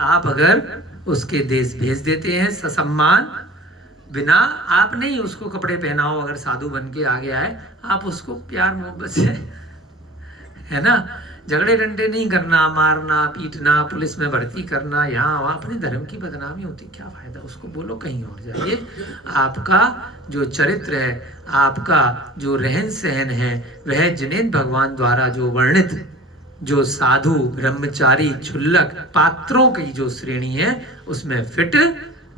आप अगर उसके देश भेज देते हैं ससम्मान, बिना आप नहीं उसको कपड़े पहनाओ, अगर साधु बन के आ गया है, आप उसको प्यार मोहब्बत से, है ना, झगड़े डंडे नहीं करना, मारना पीटना, पुलिस में भर्ती करना, यहाँ वहाँ, अपने धर्म की बदनामी होती, क्या फायदा, उसको बोलो कहीं और जाइए। आपका जो चरित्र है, आपका जो रहन सहन है, वह जिनेंद्र भगवान द्वारा जो वर्णित जो साधु ब्रह्मचारी क्षुल्लक पात्रों की जो श्रेणी है उसमें फिट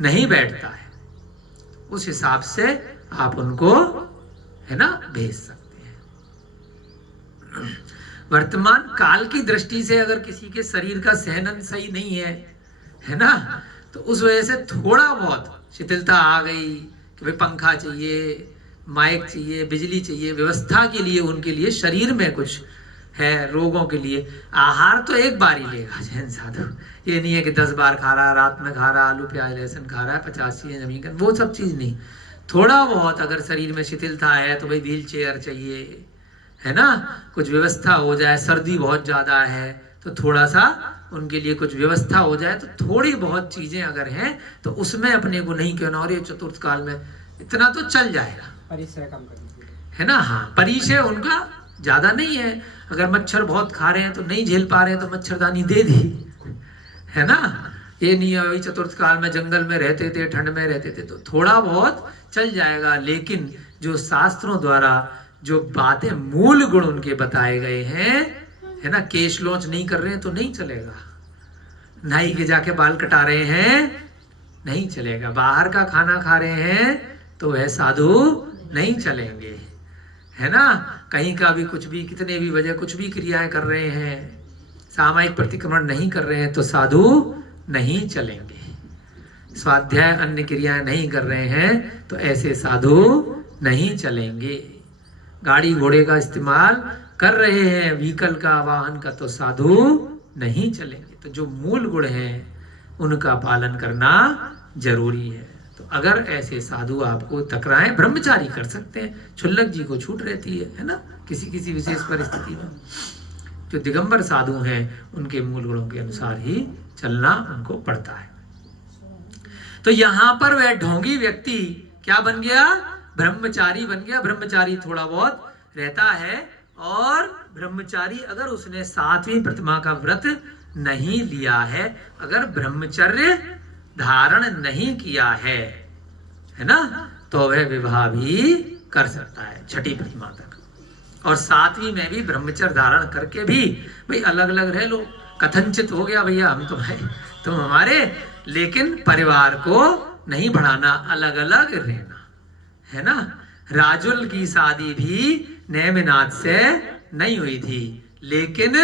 नहीं बैठता है। उस हिसाब से आप उनको, है ना, भेज सकते हैं। वर्तमान काल की दृष्टि से अगर किसी के शरीर का सहनन सही नहीं है ना, तो उस वजह से थोड़ा बहुत शिथिलता आ गई कि भाई पंखा चाहिए, माइक चाहिए, बिजली चाहिए, व्यवस्था के लिए, उनके लिए शरीर में कुछ है, रोगों के लिए आहार तो एक बार ही लेगा जैन साधु। ये नहीं है कि 10 बार खा रहा, रात में खा रहा, आलू प्याज लहसुन खा रहा है, 85 जमीन का, वो सब चीज नहीं। थोड़ा बहुत अगर शरीर में शिथिलता है तो भाई व्हील चेयर चाहिए, है ना, कुछ व्यवस्था हो जाए। सर्दी बहुत ज्यादा है तो थोड़ा सा उनके लिए कुछ व्यवस्था हो जाए, तो थोड़ी बहुत चीजें अगर हैं तो उसमें अपने को नहीं कहना और ये चतुर्थ काल में इतना तो चल जाएगा, परिश्रम कम करने, है ना। हाँ, परिश्रम उनका ज्यादा नहीं है। अगर मच्छर बहुत खा रहे हैं तो नहीं झेल पा रहे हैं तो मच्छरदानी दे दी, है ना। ये नहीं है वही चतुर्थ काल में जंगल में रहते थे, ठंड में रहते थे, तो थोड़ा बहुत चल जाएगा। लेकिन जो शास्त्रों द्वारा जो बातें, मूल गुण उनके बताए गए हैं, है ना, केश लॉन्च नहीं कर रहे हैं तो नहीं चलेगा, नाई के जाके बाल कटा रहे हैं नहीं चलेगा, बाहर का खाना खा रहे हैं तो वह साधु नहीं चलेंगे, है ना। कहीं का भी कुछ भी, कितने भी वजह कुछ भी क्रियाएं कर रहे हैं, सामायिक प्रतिक्रमण नहीं कर रहे हैं तो साधु नहीं चलेंगे। स्वाध्याय अन्य क्रियाएं नहीं कर रहे हैं तो ऐसे साधु नहीं चलेंगे। गाड़ी घोड़े का इस्तेमाल कर रहे हैं, व्हीकल का, वाहन का, तो साधु नहीं चलेंगे। तो जो मूल गुण हैं उनका पालन करना जरूरी है। तो अगर ऐसे साधु आपको टकराएं, ब्रह्मचारी कर सकते हैं, क्षुल्लक जी को छूट रहती है ना, किसी किसी विशेष परिस्थिति में। जो दिगंबर साधु हैं उनके मूल गुणों के अनुसार ही चलना उनको पड़ता है। तो यहाँ पर वह ढोंगी व्यक्ति क्या बन गया, ब्रह्मचारी बन गया। ब्रह्मचारी थोड़ा बहुत रहता है, और ब्रह्मचारी अगर उसने 7वीं प्रतिमा का व्रत नहीं लिया है, अगर ब्रह्मचर्य धारण नहीं किया है ना, तो वह विवाह भी कर सकता है 6ठी प्रतिमा तक। और 7वीं में भी ब्रह्मचर्य धारण करके भी भाई अलग अलग रह लो, कथनचित हो गया भैया हम तुम हमारे, लेकिन परिवार को नहीं बढ़ाना, अलग अलग रहना, है ना। राजुल की शादी भी नेमिनाथ से नहीं हुई थी, लेकिन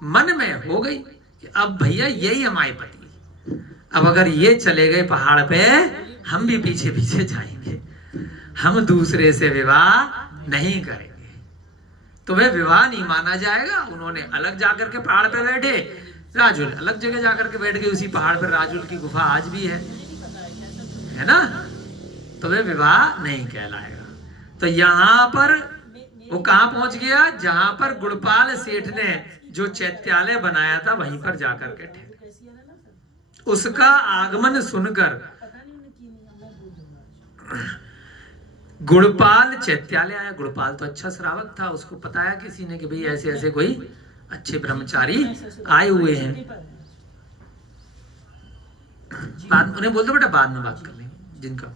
मन में हो गई कि अब भैया यही हमारे पति, अब अगर ये चले गए पहाड़ पे, हम भी पीछे पीछे जाएंगे, हम दूसरे से विवाह नहीं करेंगे। तो वह विवाह नहीं माना जाएगा। उन्होंने अलग जाकर के पहाड़ पे बैठे, राजुल अलग जगह जाकर के बैठ गए, उसी पहाड़ पर राजुल की गुफा आज भी है ना। तो वह विवाह नहीं कहलाएगा। तो यहाँ पर वो कहाँ पहुंच गया, जहां पर गुड़पाल सेठ ने जो चैत्यालय बनाया था वहीं पर जाकर के ठहरे। उसका आगमन सुनकर गुणपाल चैत्यालय आया। गुणपाल तो अच्छा श्रावक था, उसको बताया किसी ने कि भाई ऐसे ऐसे कोई अच्छे ब्रह्मचारी आए हुए हैं। बाद उन्हें बोल दो बेटा, बाद में बात कर लेंगे जिनका।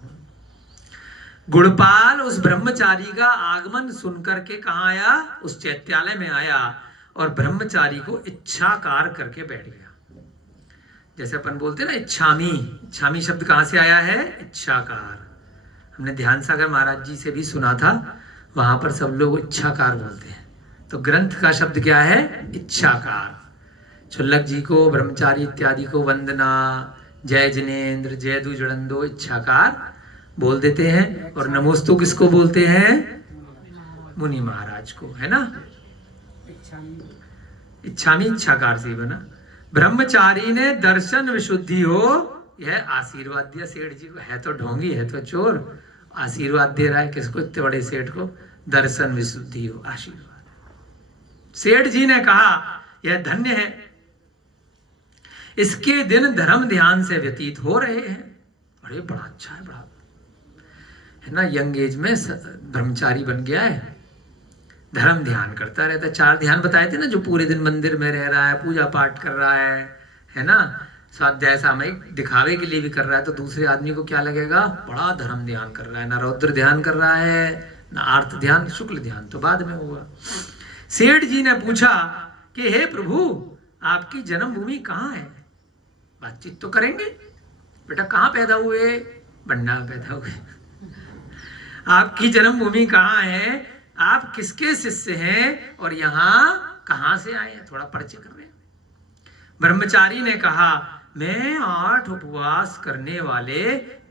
गुणपाल उस ब्रह्मचारी का आगमन सुनकर के कहाँ आया? उस चैत्यालय में आया और ब्रह्मचारी को इच्छाकार करके बैठ गया। जैसे अपन बोलते हैं ना इच्छामी, इच्छामी शब्द कहाँ से आया है? इच्छाकार। हमने ध्यान सागर महाराज जी से भी सुना था, वहां पर सब लोग इच्छाकार बोलते हैं। तो ग्रंथ का शब्द क्या है? इच्छाकार। छुल्लक जी को, ब्रह्मचारी इत्यादि को वंदना, जय जिनेन्द्र, जय दु जड़ंदो, इच्छाकार बोल देते हैं। और नमोस्तु किसको बोलते हैं? मुनि महाराज को, है ना। इच्छामी इच्छाकार से बना। ब्रह्मचारी ने दर्शन विशुद्धि हो, यह आशीर्वाद दिया सेठ जी को। है तो ढोंगी, है तो चोर, आशीर्वाद दे रहा है किसको? इतने बड़े सेठ को। दर्शन विशुद्धि हो, आशीर्वाद। सेठ जी ने कहा यह धन्य है, इसके दिन धर्म ध्यान से व्यतीत हो रहे हैं। अरे बड़ा अच्छा है, बड़ा है ना। यंग एज में ब्रह्मचारी बन गया है, धर्म ध्यान करता रहता है। 4 ध्यान बताए थे ना, जो पूरे दिन मंदिर में रह रहा है, पूजा पाठ कर रहा है ना, स्वाध्याय सामयिक दिखावे के लिए भी कर रहा है, तो दूसरे आदमी को क्या लगेगा? बड़ा धर्म ध्यान कर रहा है। ना रौद्र ध्यान कर रहा है, ना आर्त ध्यान, शुक्ल ध्यान तो बाद में हुआ। सेठ जी ने पूछा कि हे प्रभु, आपकी जन्मभूमि कहाँ है? बातचीत तो करेंगे। बेटा कहाँ पैदा हुए? बन्ना पैदा हुए। आपकी जन्मभूमि कहाँ है? आप किसके शिष्य हैं? और यहाँ कहाँ से आए हैं? थोड़ा परिचय कर रहे हैं। ब्रह्मचारी ने कहा मैं 8 उपवास करने वाले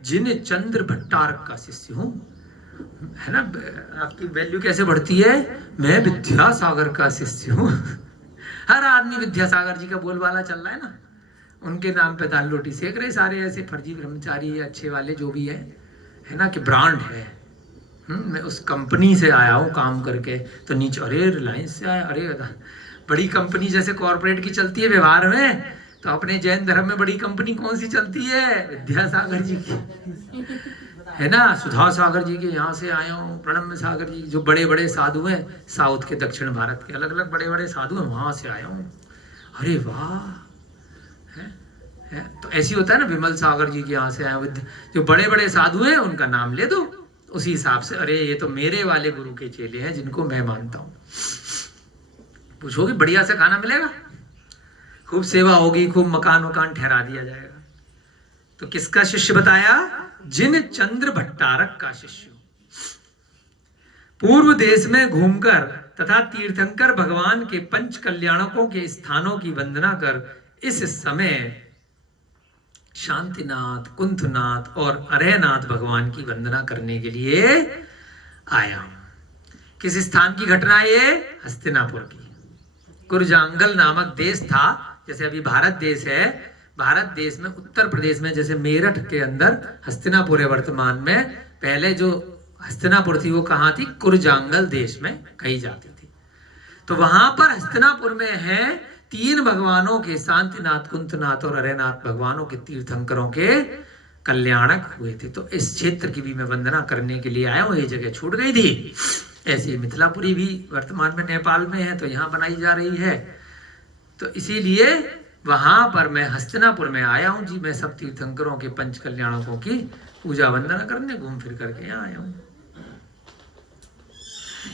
जिन चंद्र भट्टारक का शिष्य हूँ। है ना, आपकी वैल्यू कैसे बढ़ती है? मैं विद्यासागर का शिष्य हूँ। हर आदमी विद्यासागर जी का बोलबाला चल रहा है ना, उनके नाम पे दाल रोटी सेक रहे सारे ऐसे फर्जी ब्रह्मचारी अच्छे वाले जो भी है ना, कि ब्रांड है। मैं उस कंपनी से आया हूँ काम करके, तो नीचे अरे रिलायंस से आया, अरे बड़ी कंपनी जैसे कॉर्पोरेट की चलती है व्यवहार में, तो अपने जैन धर्म में बड़ी कंपनी कौन सी चलती है? विद्यासागर जी की, है ना। सुधा सागर जी के यहाँ से आया हूँ, प्रणम्य सागर जी जो बड़े बड़े साधु हैं साउथ के, दक्षिण भारत के अलग अलग बड़े बड़े साधु हैं, वहां से आया हूँ। अरे वाह, है तो ऐसी होता है ना, विमल सागर जी के यहाँ से आया, जो बड़े बड़े साधु हैं उनका नाम ले दो उसी हिसाब से। अरे ये तो मेरे वाले गुरु के चेले हैं जिनको मैं मानता हूँ। पूछोगे बढ़िया से खाना मिलेगा, खूब सेवा होगी, खूब मकान वकान ठहरा दिया जाएगा। तो किसका शिष्य बताया? जिन चंद्र भट्टारक का शिष्य। पूर्व देश में घूमकर तथा तीर्थंकर भगवान के पंच कल्याणकों के स्थानों की वंदना कर इस समय शांतिनाथ, कुंथनाथ और अरहनाथ भगवान की वंदना करने के लिए आया हूं। किस स्थान की घटना है ये? हस्तिनापुर की। कुरजांगल नामक देश था, जैसे अभी भारत देश है, भारत देश में उत्तर प्रदेश में जैसे मेरठ के अंदर हस्तिनापुर है वर्तमान में, पहले जो हस्तिनापुर थी वो कहाँ थी? कुरजांगल देश में कही जाती थी। तो वहां पर हस्तिनापुर में है 3 भगवानों के, शांतिनाथ, कुंथनाथ और अरहनाथ भगवानों के, तीर्थंकरों के कल्याणक हुए थे। तो इस क्षेत्र की भी मैं वंदना करने के लिए आया हूँ। ये जगह छूट गई थी। ऐसे मिथिलापुरी भी वर्तमान में नेपाल में है, तो यहाँ बनाई जा रही है, तो इसीलिए वहां पर मैं हस्तिनापुर में आया हूँ जी। मैं सब तीर्थंकरों के, पंच कल्याणकों की पूजा वंदना करने घूम फिर करके यहाँ आया हूँ।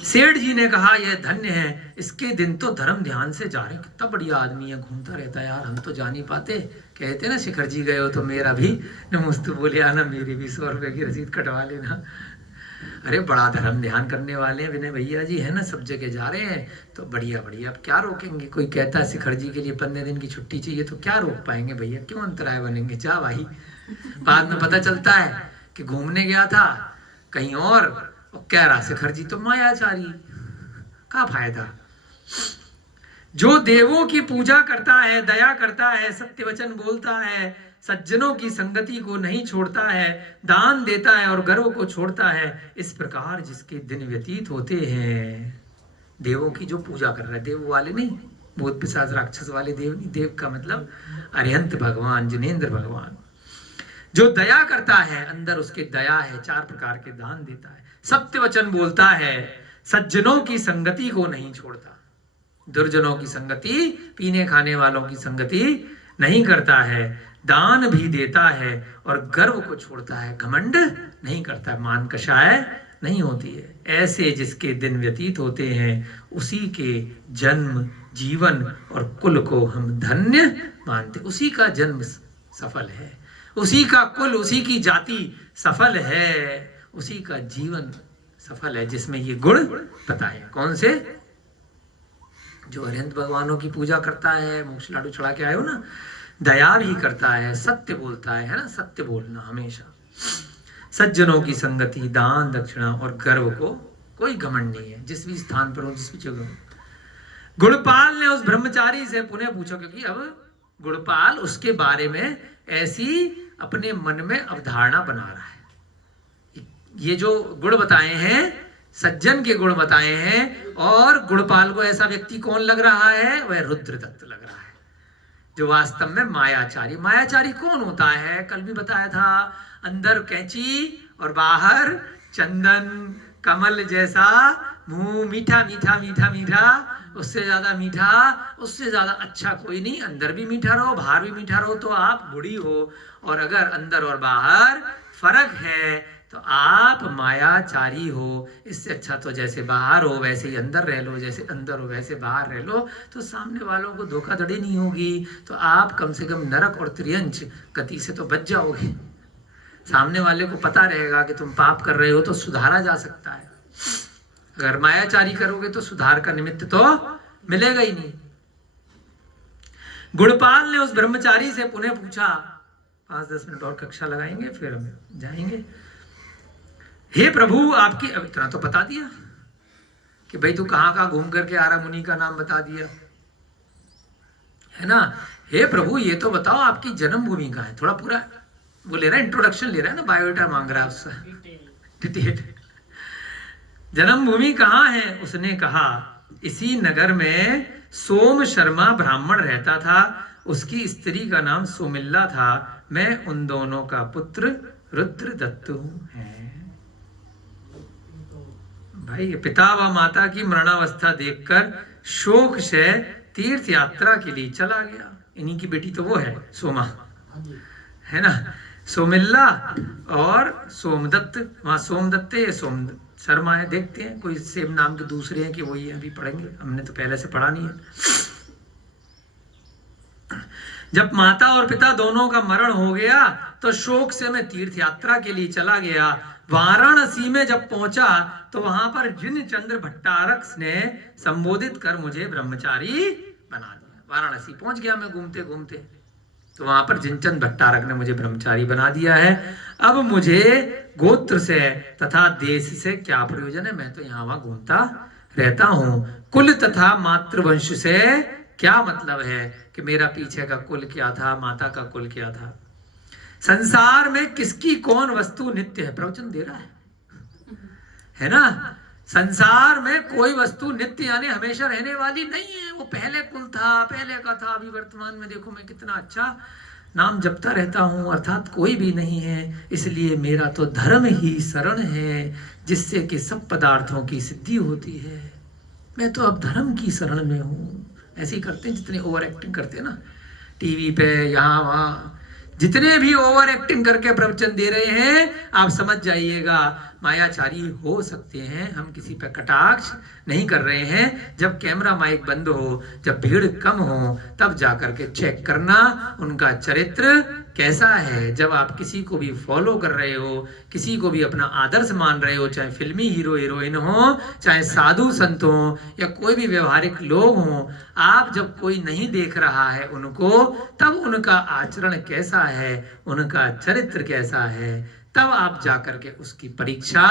सेठ जी ने कहा यह धन्य है, इसके दिन तो धर्म ध्यान से जा रहे। कितना बढ़िया आदमी है, घूमता रहता है यार, हम तो जा नहीं पाते। कहते ना शिखर जी गए हो तो मेरा भी नमस्तु बोले आना, मेरी भी 100 रुपए की रसीद कटवा लेना। अरे बड़ा धर्म ध्यान करने वाले हैं विनय भैया जी, है ना, सब जगह जा रहे हैं, तो बढ़िया बढ़िया। अब क्या रोकेंगे? कोई कहता है शिखर जी के लिए 15 दिन की छुट्टी चाहिए, तो क्या रोक पाएंगे भैया? क्यों अंतराय बनेंगे? जा भाई। बाद में पता चलता है कि घूमने गया था कहीं और कह रहा शिखर जी तो मायाचारी, का फायदा? जो देवों की पूजा करता है, दया करता है, सत्य वचन बोलता है, सज्जनों की संगति को नहीं छोड़ता है, दान देता है और गर्व को छोड़ता है, इस प्रकार जिसके दिन व्यतीत होते हैं, देवों की जो पूजा कर रहा है, देव वाले नहीं, भूत पिशाच राक्षस वाले देव नहीं, देव का मतलब अरिहंत भगवान, जिनेंद्र भगवान। जो दया करता है अंदर उसके दया है, 4 प्रकार के दान देता है, सत्य वचन बोलता है, सज्जनों की संगति को नहीं छोड़ता, दुर्जनों की संगति, पीने खाने वालों की संगति नहीं करता है, दान भी देता है और गर्व को छोड़ता है, घमंड नहीं करता है, मान कषाय नहीं होती है। ऐसे जिसके दिन व्यतीत होते हैं उसी के जन्म, जीवन और कुल को हम धन्य मानते, उसी का जन्म सफल है, उसी का कुल, उसी की जाति सफल है, उसी का जीवन सफल है जिसमें ये गुण बताए। कौन से? जो अरिहंत भगवानों की पूजा करता है, मोक्ष लाडू चढ़ा के आए हो ना, दया भी करता है, सत्य बोलता है ना, सत्य बोलना हमेशा, सज्जनों की संगति, दान दक्षिणा और गर्व को कोई घमंड नहीं है, जिस भी स्थान पर हो, जिस भी जगह हो। गुणपाल ने उस ब्रह्मचारी से पुनः पूछा, क्योंकि अब गुणपाल उसके बारे में ऐसी अपने मन में अवधारणा बना रहा है। ये जो गुण बताए हैं, सज्जन के गुण बताए हैं, और गुणपाल को ऐसा व्यक्ति कौन लग रहा है? वह रुद्रदत्त लग रहा है, जो वास्तव में मायाचारी। मायाचारी कौन होता है? कल भी बताया था, अंदर कैंची और बाहर चंदन, कमल जैसा मुंह, मीठा मीठा मीठा मीठा, उससे ज्यादा मीठा, उससे ज्यादा अच्छा कोई नहीं। अंदर भी मीठा रहो, बाहर भी मीठा रहो तो आप बुढ़ी हो, और अगर अंदर और बाहर फर्क है तो आप मायाचारी हो। इससे अच्छा तो जैसे बाहर हो वैसे ही अंदर रह लो, जैसे अंदर हो वैसे बाहर रह लो, तो सामने वालों को धोखाधड़ी नहीं होगी, तो आप कम से कम नरक और त्रियंच गति से तो बच जाओगे। सामने वाले को पता रहेगा कि तुम पाप कर रहे हो तो सुधारा जा सकता है। अगर मायाचारी करोगे तो सुधार का निमित्त तो मिलेगा ही नहीं। गुणपाल ने उस ब्रह्मचारी से पुनः पूछा, 5-10 मिनट और कक्षा लगाएंगे फिर हम जाएंगे। हे प्रभु, आपकी, अब इतना तो बता दिया कि भाई तू कहाँ घूम करके आ रहा, मुनि का नाम बता दिया है ना। हे प्रभु, ये तो बताओ आपकी जन्मभूमि कहाँ है? थोड़ा पूरा वो ले रहा है, इंट्रोडक्शन ले रहा है ना, बायोडाटा मांग रहा है उससे, डिटेल। जन्मभूमि कहाँ है? उसने कहा, इसी नगर में सोम शर्मा ब्राह्मण रहता था, उसकी स्त्री का नाम सोमिल्ला था, मैं उन दोनों का पुत्र रुद्रदत्त हूँ। भाई, पिता व माता की मरणावस्था देखकर शोक से तीर्थ यात्रा के लिए चला गया। इन्हीं की बेटी तो वो है सोमा, है ना, सोमिल्ला और सोमदत्त। वहां सोमदत्त है, सोम शर्मा है। देखते हैं कोई सेम नाम के दूसरे हैं कि वही है, अभी पढ़ेंगे, हमने तो पहले से पढ़ा नहीं है। जब माता और पिता दोनों का मरण हो गया तो शोक से मैं तीर्थ यात्रा के लिए चला गया। वाराणसी में जब पहुंचा तो वहां पर जिन चंद्र भट्टारक ने संबोधित कर मुझे ब्रह्मचारी बना दिया। वाराणसी पहुंच गया मैं घूमते घूमते, तो वहां पर जिनचंद भट्टारक ने मुझे ब्रह्मचारी बना दिया है। अब मुझे गोत्र से तथा देश से क्या प्रयोजन है? मैं तो यहाँ वहां घूमता रहता हूँ। कुल तथा मातृवंश से क्या मतलब है कि मेरा पीछे का कुल क्या था, माता का कुल क्या था। संसार में किसकी कौन वस्तु नित्य है? प्रवचन दे रहा है ना। संसार में कोई वस्तु नित्य यानी हमेशा रहने वाली नहीं है। वो पहले कुल था, पहले का था, अभी वर्तमान में देखो मैं कितना अच्छा नाम जपता रहता हूँ, अर्थात कोई भी नहीं है। इसलिए मेरा तो धर्म ही शरण है, जिससे कि सब पदार्थों की सिद्धि होती है। मैं तो अब धर्म की शरण में हूँ। ऐसे ही करते हैं जितने ओवर एक्टिंग करते हैं ना टीवी पे, यहाँ वहाँ, जितने भी ओवर एक्टिंग करके प्रवचन दे रहे हैं, आप समझ जाइएगा मायाचारी हो सकते हैं। हम किसी पे कटाक्ष नहीं कर रहे हैं। जब कैमरा माइक बंद हो, जब भीड़ कम हो, तब जाकर के चेक करना उनका चरित्र कैसा है। जब आप किसी को भी फॉलो कर रहे हो, किसी को भी अपना आदर्श मान रहे हो, चाहे फिल्मी हीरो हीरोइन हो, चाहे साधु संत हो, या कोई भी व्यवहारिक लोग हो, आप जब कोई नहीं देख रहा है उनको, तब उनका आचरण कैसा है, उनका चरित्र कैसा है, तब आप जाकर के उसकी परीक्षा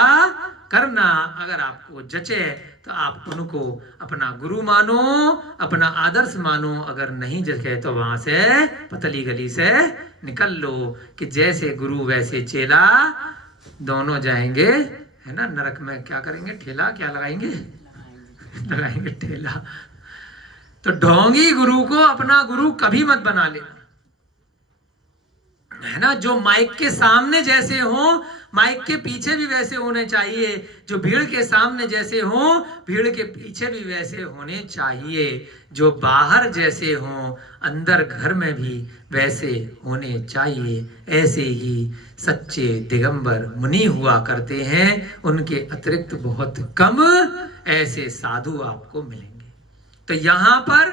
करना। अगर आपको जचे तो आप उनको अपना गुरु मानो, अपना आदर्श मानो। अगर नहीं जचे तो वहां से पतली गली से निकल लो कि जैसे गुरु वैसे चेला, दोनों जाएंगे, है ना, नरक में। क्या करेंगे? ठेला क्या लगाएंगे? लगाएंगे ठेला। तो ढोंगी गुरु को अपना गुरु कभी मत बना लेना। है ना, जो माइक के सामने जैसे हो माइक के पीछे भी वैसे होने चाहिए, जो भीड़ के सामने जैसे हो भीड़ के पीछे भी वैसे होने चाहिए, जो बाहर जैसे हो अंदर घर में भी वैसे होने चाहिए। ऐसे ही सच्चे दिगंबर मुनि हुआ करते हैं, उनके अतिरिक्त बहुत कम ऐसे साधु आपको मिलेंगे। तो यहाँ पर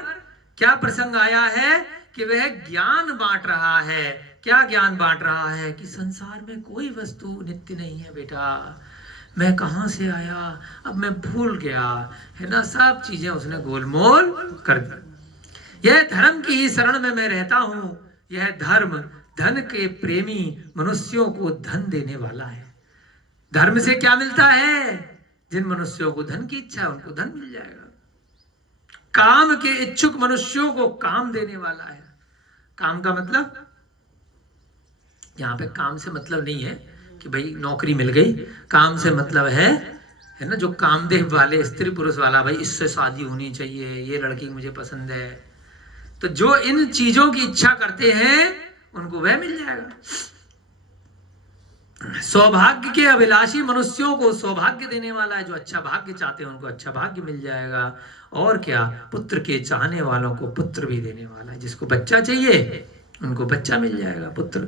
क्या प्रसंग आया है कि वह ज्ञान बांट रहा है। क्या ज्ञान बांट रहा है कि संसार में कोई वस्तु नित्य नहीं है बेटा, मैं कहां से आया अब मैं भूल गया, है ना, सब चीजें उसने गोलमोल कर दी। यह धर्म की ही शरण में मैं रहता हूं, यह धर्म धन के प्रेमी मनुष्यों को धन देने वाला है। धर्म से क्या मिलता है? जिन मनुष्यों को धन की इच्छा है उनको धन मिल जाएगा। काम के इच्छुक मनुष्यों को काम देने वाला है। काम का मतलब, यहाँ पे काम से मतलब नहीं है कि भाई नौकरी मिल गई, काम से मतलब है ना, जो कामदेव वाले स्त्री पुरुष वाला, भाई इससे शादी होनी चाहिए, ये लड़की मुझे पसंद है। तो जो इन चीजों की इच्छा करते हैं उनको वह मिल जाएगा। सौभाग्य के अभिलाषी मनुष्यों को सौभाग्य देने वाला है, जो अच्छा भाग्य चाहते हैं उनको अच्छा भाग्य मिल जाएगा। और क्या, पुत्र के चाहने वालों को पुत्र भी देने वाला है, जिसको बच्चा चाहिए उनको बच्चा मिल जाएगा, पुत्र।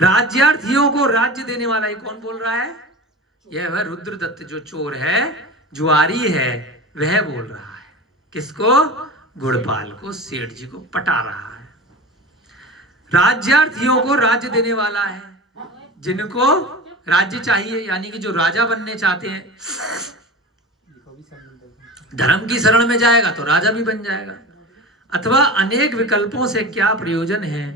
राज्यार्थियों को राज्य देने वाला, ये कौन बोल रहा है? यह वह रुद्रदत्त जो चोर है, जुआरी है, वह बोल रहा है। किसको? गुड़पाल को, सेठ जी को पटा रहा है। राज्यार्थियों को राज्य देने वाला है, जिनको राज्य चाहिए, यानी कि जो राजा बनने चाहते हैं, धर्म की शरण में जाएगा तो राजा भी बन जाएगा। अथवा अनेक विकल्पों से क्या प्रयोजन है,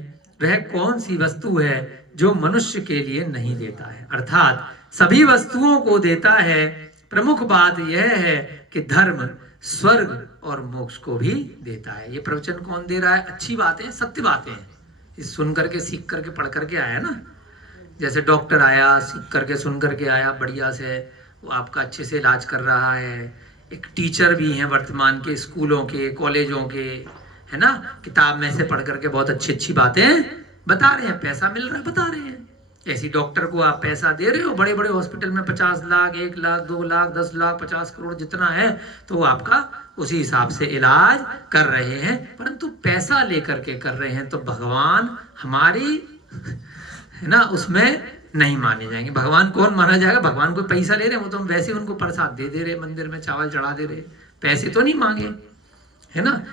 वह कौन सी वस्तु है जो मनुष्य के लिए नहीं देता है, अर्थात सभी वस्तुओं को देता है। प्रमुख बात यह है कि धर्म स्वर्ग और मोक्ष को भी देता है। ये प्रवचन कौन दे रहा है? अच्छी बातें, सत्य बातें हैं, इस सुन करके सीख करके पढ़ करके आया ना। जैसे डॉक्टर आया, सीख करके सुन करके आया, बढ़िया से वो आपका अच्छे से इलाज कर रहा है। एक टीचर भी हैं वर्तमान के स्कूलों के, कॉलेजों के, है ना, किताब में से पढ़ करके बहुत अच्छी अच्छी बातें बता रहे हैं, पैसा मिल रहा है बता रहे हैं। ऐसी डॉक्टर को आप पैसा दे रहे हो, बड़े बड़े हॉस्पिटल में 50 लाख, 1 लाख, 2 लाख, 10 लाख, 50 करोड़ जितना है, तो वो आपका उसी हिसाब से इलाज कर रहे हैं, परंतु पैसा लेकर के कर रहे हैं। तो भगवान हमारी, है ना, उसमें नहीं माने जाएंगे। भगवान कौन माना जाएगा? भगवान को पैसा ले रहे हैं, वो तो हम वैसे उनको प्रसाद दे रहे, मंदिर में चावल चढ़ा दे रहे, पैसे तो नहीं मांगे, है ना।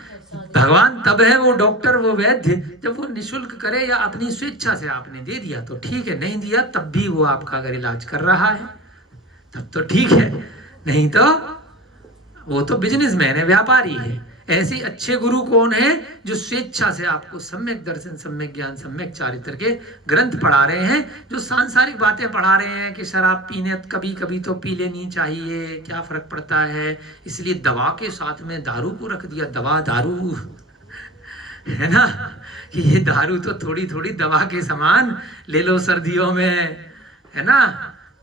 भगवान तब है वो डॉक्टर, वो वैद्य, जब वो निशुल्क करे या अपनी स्वेच्छा से आपने दे दिया तो ठीक है, नहीं दिया तब भी वो आपका अगर इलाज कर रहा है तब तो ठीक है, नहीं तो वो तो बिजनेसमैन है, व्यापारी है। ऐसे अच्छे गुरु कौन है? जो स्वेच्छा से आपको सम्यक दर्शन, सम्यक ज्ञान, सम्यक चारित्र के ग्रंथ पढ़ा रहे हैं, जो सांसारिक बातें पढ़ा रहे हैं कि शराब पीने कभी कभी तो पी लेनी चाहिए, क्या फर्क पड़ता है, इसलिए दवा के साथ में दारू को रख दिया, दवा दारू, है ना, कि ये दारू तो थोड़ी थोड़ी दवा के समान ले लो सर्दियों में, है ना,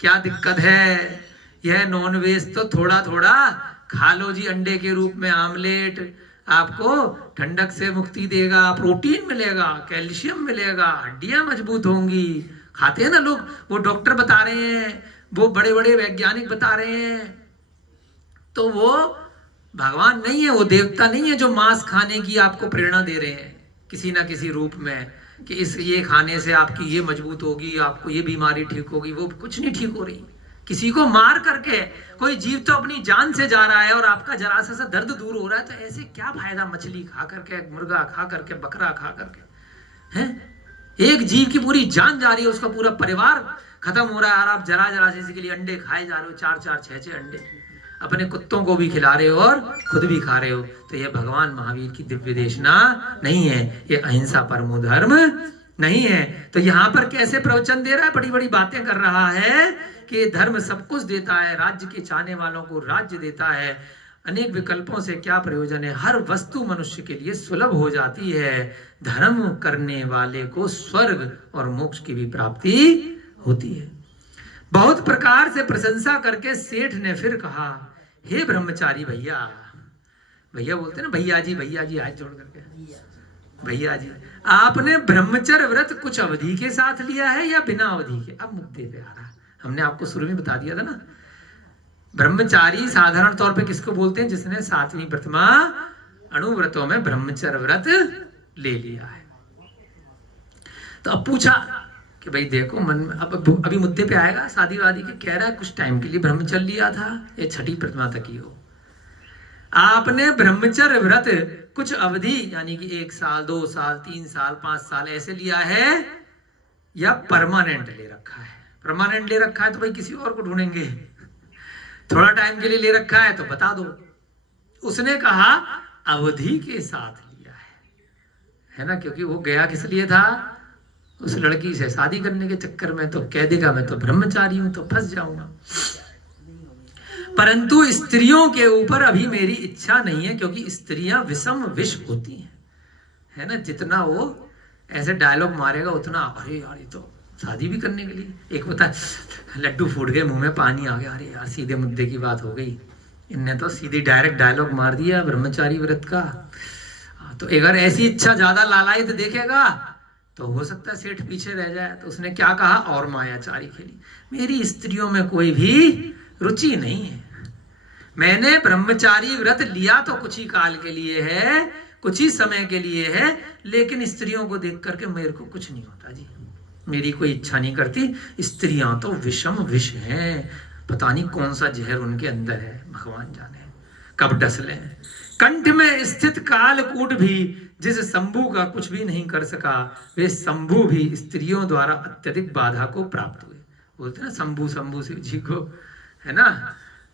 क्या दिक्कत है। यह नॉनवेज तो थोड़ा थोड़ा खा लो जी, अंडे के रूप में आमलेट, आपको ठंडक से मुक्ति देगा, प्रोटीन मिलेगा, कैल्शियम मिलेगा, हड्डियां मजबूत होंगी। खाते हैं ना लोग, वो डॉक्टर बता रहे हैं, वो बड़े बड़े वैज्ञानिक बता रहे हैं। तो वो भगवान नहीं है, वो देवता नहीं है जो मांस खाने की आपको प्रेरणा दे रहे हैं किसी ना किसी रूप में, कि इस ये खाने से आपकी ये मजबूत होगी, आपको ये बीमारी ठीक होगी। वो कुछ नहीं ठीक हो रही। किसी को मार करके कोई जीव तो अपनी जान से जा रहा है और आपका जरा सा दर्द दूर हो रहा है, तो ऐसे क्या फायदा मछली खा करके, मुर्गा खा करके, बकरा खा करके, हैं? एक जीव की पूरी जान जा रही है, उसका पूरा परिवार खत्म हो रहा है, और आप जरा जरा से इसके लिए अंडे खाए जा रहे हो, 4-4, 6-6 अंडे अपने कुत्तों को भी खिला रहे हो और खुद भी खा रहे हो। तो ये भगवान महावीर की दिव्य देशना नहीं है, ये अहिंसा परमो धर्म नहीं है। तो यहाँ पर कैसे प्रवचन दे रहा है, बड़ी बड़ी बातें कर रहा है कि धर्म सब कुछ देता है, राज्य के चाहने वालों को राज्य देता है, अनेक विकल्पों से क्या प्रयोजन है, हर वस्तु मनुष्य के लिए सुलभ हो जाती है, धर्म करने वाले को स्वर्ग और मोक्ष की भी प्राप्ति होती है। बहुत प्रकार से प्रशंसा करके सेठ ने फिर कहा, हे ब्रह्मचारी भैया, भैया बोलते ना, भैया जी हाथ जोड़ करके, भैया जी आपने ब्रह्मचर्य व्रत कुछ अवधि के साथ लिया है या बिना अवधि के? अब मुद्दे पे आ रहा, हमने आपको शुरू में बता दिया था ना, ब्रह्मचारी साधारण तौर पे किसको बोलते हैं? जिसने 7वीं प्रथमा अणुव्रतों में ब्रह्मचर्य व्रत ले लिया है। तो अब पूछा कि भाई देखो मन में, अब अभी मुद्दे पे आएगा शादी वादी के, कह रहा है कुछ टाइम के लिए ब्रह्मचर्य लिया था, ये 6ठी प्रथमा तक ही हो। आपने ब्रह्मचर्य व्रत कुछ अवधि यानी कि 1 साल 2 साल 3 साल 5 साल ऐसे लिया है या परमानेंट ले रखा है? परमानेंट ले रखा है तो भाई किसी और को ढूंढेंगे, थोड़ा टाइम के लिए ले रखा है तो बता दो। उसने कहा अवधि के साथ लिया है ना, क्योंकि वो गया किस लिए था? उस लड़की से शादी करने के चक्कर में, तो कह देगा मैं तो ब्रह्मचारी हूं तो फंस जाऊंगा। परंतु स्त्रियों के ऊपर अभी मेरी इच्छा नहीं है, क्योंकि स्त्रियां विषम विष होती हैं, है ना। जितना वो ऐसे डायलॉग मारेगा उतना अरे यार ये तो शादी भी करने के लिए, एक होता लड्डू फूट गए मुंह में पानी आ गया, अरे यार सीधे मुद्दे की बात हो गई, इनने तो सीधी डायरेक्ट डायलॉग मार दिया ब्रह्मचारी व्रत का। तो अगर ऐसी इच्छा ज्यादा लालायित देखेगा तो हो सकता है सेठ पीछे रह जाए। तो उसने क्या कहा? और मायाचारी खेली, मेरी स्त्रियों में कोई भी रुचि नहीं है, मैंने ब्रह्मचारी व्रत लिया तो कुछ ही काल के लिए है, कुछ ही समय के लिए है, लेकिन स्त्रियों को देख करके मेरे को कुछ नहीं होता जी, मेरी कोई इच्छा नहीं करती। स्त्रियां तो विषम विष हैं, पता नहीं कौन सा जहर उनके अंदर है, भगवान जाने कब डस ले। कंठ में स्थित कालकूट भी जिस शंभु का कुछ भी नहीं कर सका, वे शंभु भी स्त्रियों द्वारा अत्यधिक बाधा को प्राप्त हुए। बोलते ना शंभु शंभु शिव जी को, है ना,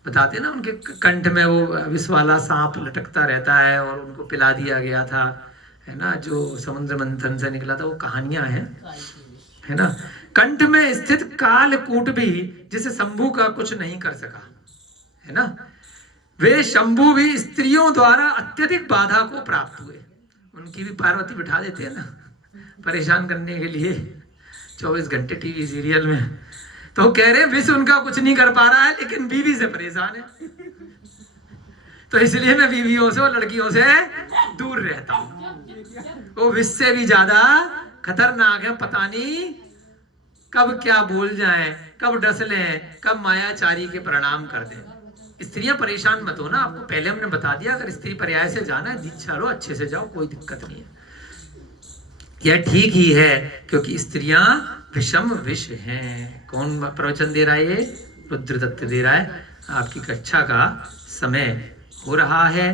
बताते ना उनके कंठ में वो विष वाला सांप लटकता रहता है और उनको पिला दिया गया था, है ना, जो समुद्र मंथन से निकला था, वो कहानियां हैं, है ना। कंठ में स्थित कालकूट भी जिसे शंभु का कुछ नहीं कर सका, है ना, वे शंभु भी स्त्रियों द्वारा अत्यधिक बाधा को प्राप्त हुए। उनकी भी पार्वती बिठा देते हैं ना परेशान करने के लिए 24 घंटे टीवी सीरियल में, तो कह रहे विष उनका कुछ नहीं कर पा रहा है, लेकिन बीवी से परेशान है, तो इसलिए मैं बीवियों से और लड़कियों से दूर रहता हूं। वो विष से भी ज्यादा खतरनाक है, पता नहीं कब क्या बोल जाए, कब डस लें, कब मायाचारी के प्रणाम कर दें। स्त्रियां परेशान मत हो ना, आपको पहले हमने बता दिया, अगर स्त्री पर्याय से जाना है दीक्षा लो, अच्छे से जाओ, कोई दिक्कत नहीं है, यह ठीक ही है, क्योंकि स्त्रियां विषम विष हैं। कौन प्रवचन दे रहा है? ये रुद्रदत्त दे रहा है। आपकी कक्षा का समय हो रहा है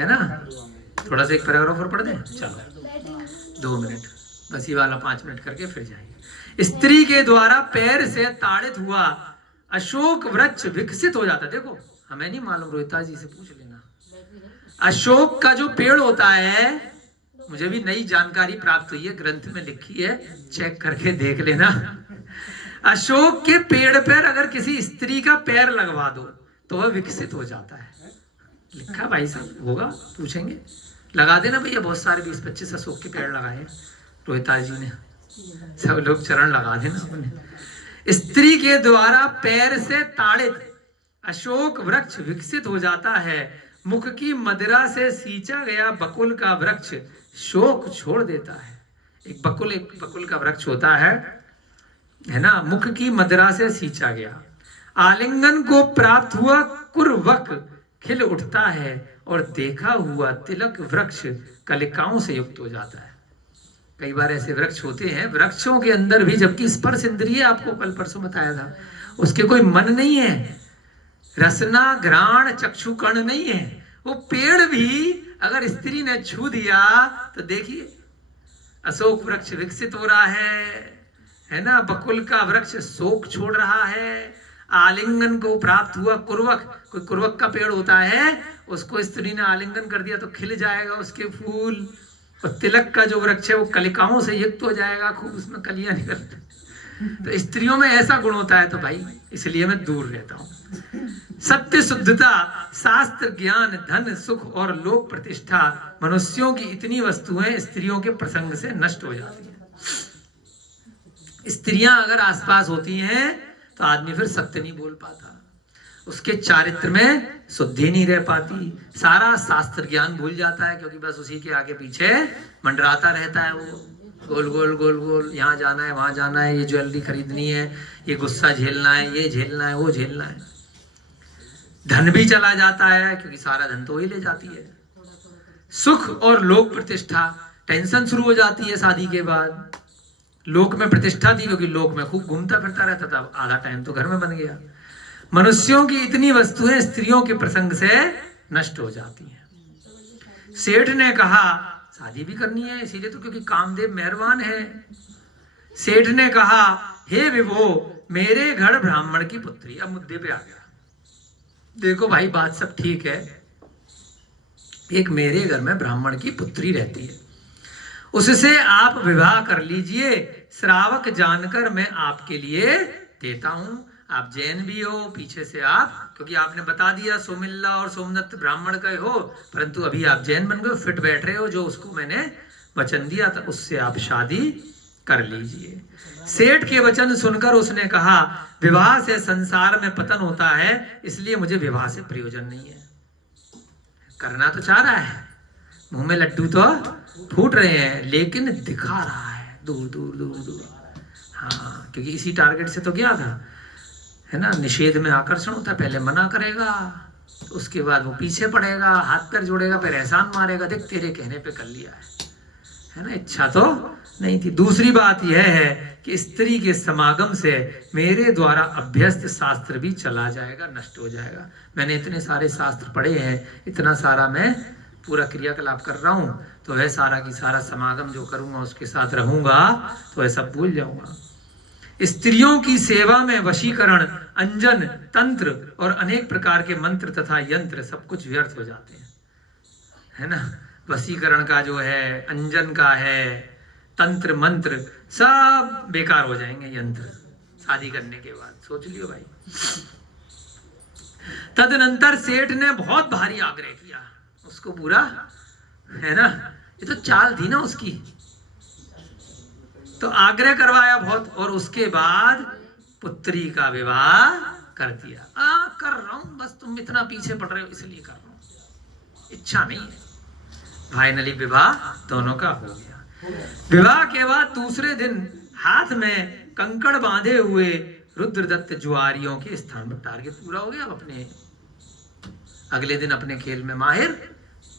ना, थोड़ा सा एक पैराग्राफ और पढ़ दें, चलो 2 मिनट बस, ये वाला 5 मिनट करके फिर जाएंगे। स्त्री के द्वारा पैर से ताड़ित हुआ अशोक वृक्ष विकसित हो जाता। देखो हमें नहीं मालूम, रोहिता जी से पूछ लेना। अशोक का जो पेड़ होता है, मुझे भी नई जानकारी प्राप्त हुई है, ग्रंथ में लिखी है, चेक करके देख लेना। अशोक के पेड़ पर अगर किसी स्त्री का पैर लगवा दो तो वह विकसित हो जाता है। लिखा भाई साहब, होगा, पूछेंगे, लगा देना भैया। बहुत सारे 20-25 अशोक के पेड़ लगाए रोहिता जी ने, सब लोग चरण लगा देना अपने। स्त्री के द्वारा पैर से ताड़ित अशोक वृक्ष विकसित हो जाता है। मुख की मदिरा से सींचा गया बकुल का वृक्ष शोक छोड़ देता है। एक बकुल का वृक्ष होता है ना, मुख की मदिरा से सींचा गया, आलिंगन को प्राप्त हुआ कुरवक खिल उठता है और देखा हुआ तिलक वृक्ष कलिकाओं से युक्त हो जाता है। कई बार ऐसे वृक्ष होते हैं, वृक्षों के अंदर भी, जबकि स्पर्श इंद्रिय आपको कल परसों बताया था, उसके कोई मन नहीं है, रसना घ्राण चक्षुकर्ण नहीं है। वो पेड़ भी अगर स्त्री ने छू दिया तो देखिए अशोक वृक्ष विकसित हो रहा है ना, बकुल का वृक्ष शोक छोड़ रहा है, आलिंगन को प्राप्त हुआ कुरवक, कोई कुरवक का पेड़ होता है, उसको स्त्री ने आलिंगन कर दिया तो खिल जाएगा उसके फूल, और तिलक का जो वृक्ष है वो कलिकाओं से युक्त हो जाएगा, खूब उसमें कलियां निकलती। तो स्त्रियों में ऐसा गुण होता है, तो भाई इसलिए मैं दूर रहता हूँ। सत्य शुद्धता, शास्त्र ज्ञान, धन सुख और लोक प्रतिष्ठा, मनुष्यों की इतनी वस्तुएं स्त्रियों के प्रसंग से नष्ट हो जाती हैं। स्त्रियां अगर आसपास होती हैं तो आदमी फिर सत्य नहीं बोल पाता। उसके चारित्र में शुद्धि नहीं रह पाती, सारा शास्त्र ज्ञान भूल जाता है, क्योंकि बस उसी के आगे पीछे मंडराता रहता है वो, गोल गोल गोल गोल, यहाँ जाना है वहां जाना है, ये ज्वेलरी खरीदनी है, ये गुस्सा झेलना है, ये झेलना है, वो झेलना है। धन भी चला जाता है, क्योंकि सारा धन तो ही ले जाती है। सुख और लोक प्रतिष्ठा, टेंशन शुरू हो जाती है शादी के बाद। लोक में प्रतिष्ठा थी, क्योंकि लोक में खूब घूमता फिरता रहता था, आधा टाइम तो घर में बन गया। मनुष्यों की इतनी वस्तुएं स्त्रियों के प्रसंग से नष्ट हो जाती हैं। सेठ ने कहा शादी भी करनी है, इसीलिए तो क्योंकि कामदेव मेहरबान है। सेठ ने कहा हे विभो, मेरे घर ब्राह्मण की पुत्री। अब मुद्दे पे आ गया। देखो भाई, बात सब ठीक है, एक मेरे घर में ब्राह्मण की पुत्री रहती है, उससे आप विवाह कर लीजिए, श्रावक जानकर मैं आपके लिए देता हूं। आप जैन भी हो, पीछे से आप, क्योंकि आपने बता दिया सोमिल्ला और सोमदत्त ब्राह्मण का हो, परंतु अभी आप जैन बन गए, फिट बैठ रहे हो, जो उसको मैंने वचन दिया था उससे आप शादी कर लीजिए। सेठ के वचन सुनकर उसने कहा विवाह से संसार में पतन होता है, इसलिए मुझे विवाह से प्रयोजन नहीं है। करना तो चाह रहा है, मुंह में लड्डू तो फूट रहे हैं, लेकिन दिखा रहा है दूर दूर दूर दूर। हाँ, क्योंकि इसी टारगेट से तो गया था, है ना। निषेध में आकर्षण होता है, पहले मना करेगा, उसके बाद वो पीछे पड़ेगा, हाथ पैर जोड़ेगा, फिर एहसान मारेगा, देख तेरे कहने पे कर लिया है ना। इच्छा तो नहीं थी। दूसरी बात यह है कि स्त्री के समागम से मेरे द्वारा अभ्यस्त शास्त्र भी चला जाएगा, नष्ट हो जाएगा। मैंने इतने सारे शास्त्र पढ़े हैं, इतना सारा मैं पूरा क्रियाकलाप कर रहा हूं, तो वह सारा की सारा समागम जो करूंगा, उसके साथ रहूंगा, तो वह सब भूल जाऊंगा। स्त्रियों की सेवा में वशीकरण, अंजन, तंत्र और अनेक प्रकार के मंत्र तथा यंत्र सब कुछ व्यर्थ हो जाते हैं, है ना। वशीकरण का जो है, अंजन का है, तंत्र मंत्र सब बेकार हो जाएंगे, यंत्र शादी करने के बाद, सोच लियो भाई। तदनंतर सेठ ने बहुत भारी आग्रह किया, उसको पूरा, है ना, ये तो चाल थी ना उसकी, तो आग्रह करवाया बहुत, और उसके बाद पुत्री का विवाह कर दिया। कर रहा हूं, बस तुम इतना पीछे पड़ रहे हो इसलिए कर रहा हूं, इच्छा नहीं है। फाइनली विवाह दोनों का हो गया। विवाह के बाद दूसरे दिन हाथ में कंकड़ बांधे हुए रुद्रदत्त जुआरियों के स्थान पर, टारगेट पूरा हो गया। अब अपने अगले दिन अपने खेल में माहिर,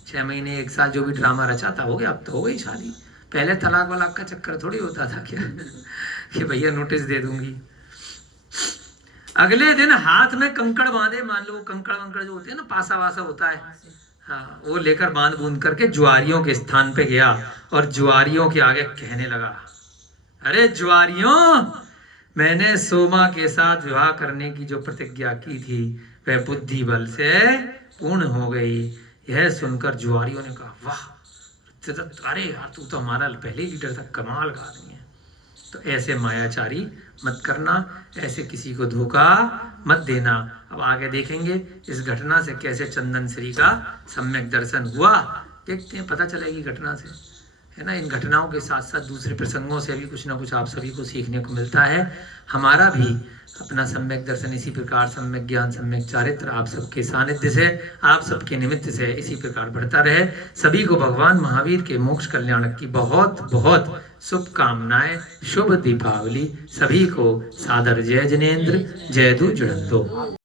6 महीने 1 साल जो भी ड्रामा रचा था हो गया, अब तो हो गई शादी। पहले तलाक वलाक का चक्कर थोड़ी होता था क्या कि भैया नोटिस दे दूंगी। अगले दिन हाथ में कंकड़ बांधे, मान लो कंकड़ वंकड़ जो होते हैं ना, पासा वासा होता है, हाँ, वो लेकर बांध बूंद करके जुआरियों के स्थान पे गया और जुआरियों के आगे कहने लगा, अरे जुआरियों, मैंने सोमा के साथ विवाह करने की जो प्रतिज्ञा की थी वह बुद्धि बल से पूर्ण हो गई। यह सुनकर जुआरियों ने कहा, वाह, अरे यार तू तो हमारा पहले ही लीडर था, कमाल का आदमी है। तो ऐसे मायाचारी मत करना, ऐसे किसी को धोखा मत देना। अब आगे देखेंगे इस घटना से कैसे चंदन श्री का सम्यक दर्शन हुआ, देखते हैं, पता चलेगी घटना से, है ना। इन घटनाओं के साथ साथ दूसरे प्रसंगों से भी कुछ ना कुछ आप सभी को सीखने को मिलता है। हमारा भी अपना सम्यक दर्शन इसी प्रकार, सम्यक ज्ञान, सम्यक चारित्र आप सबके सानिध्य से, आप सबके निमित्त से इसी प्रकार बढ़ता रहे। सभी को भगवान महावीर के मोक्ष कल्याणक की बहुत बहुत शुभकामनाएं। शुभ दीपावली सभी को। सादर जय जिनेन्द्र, जय दू जुड़ंतो।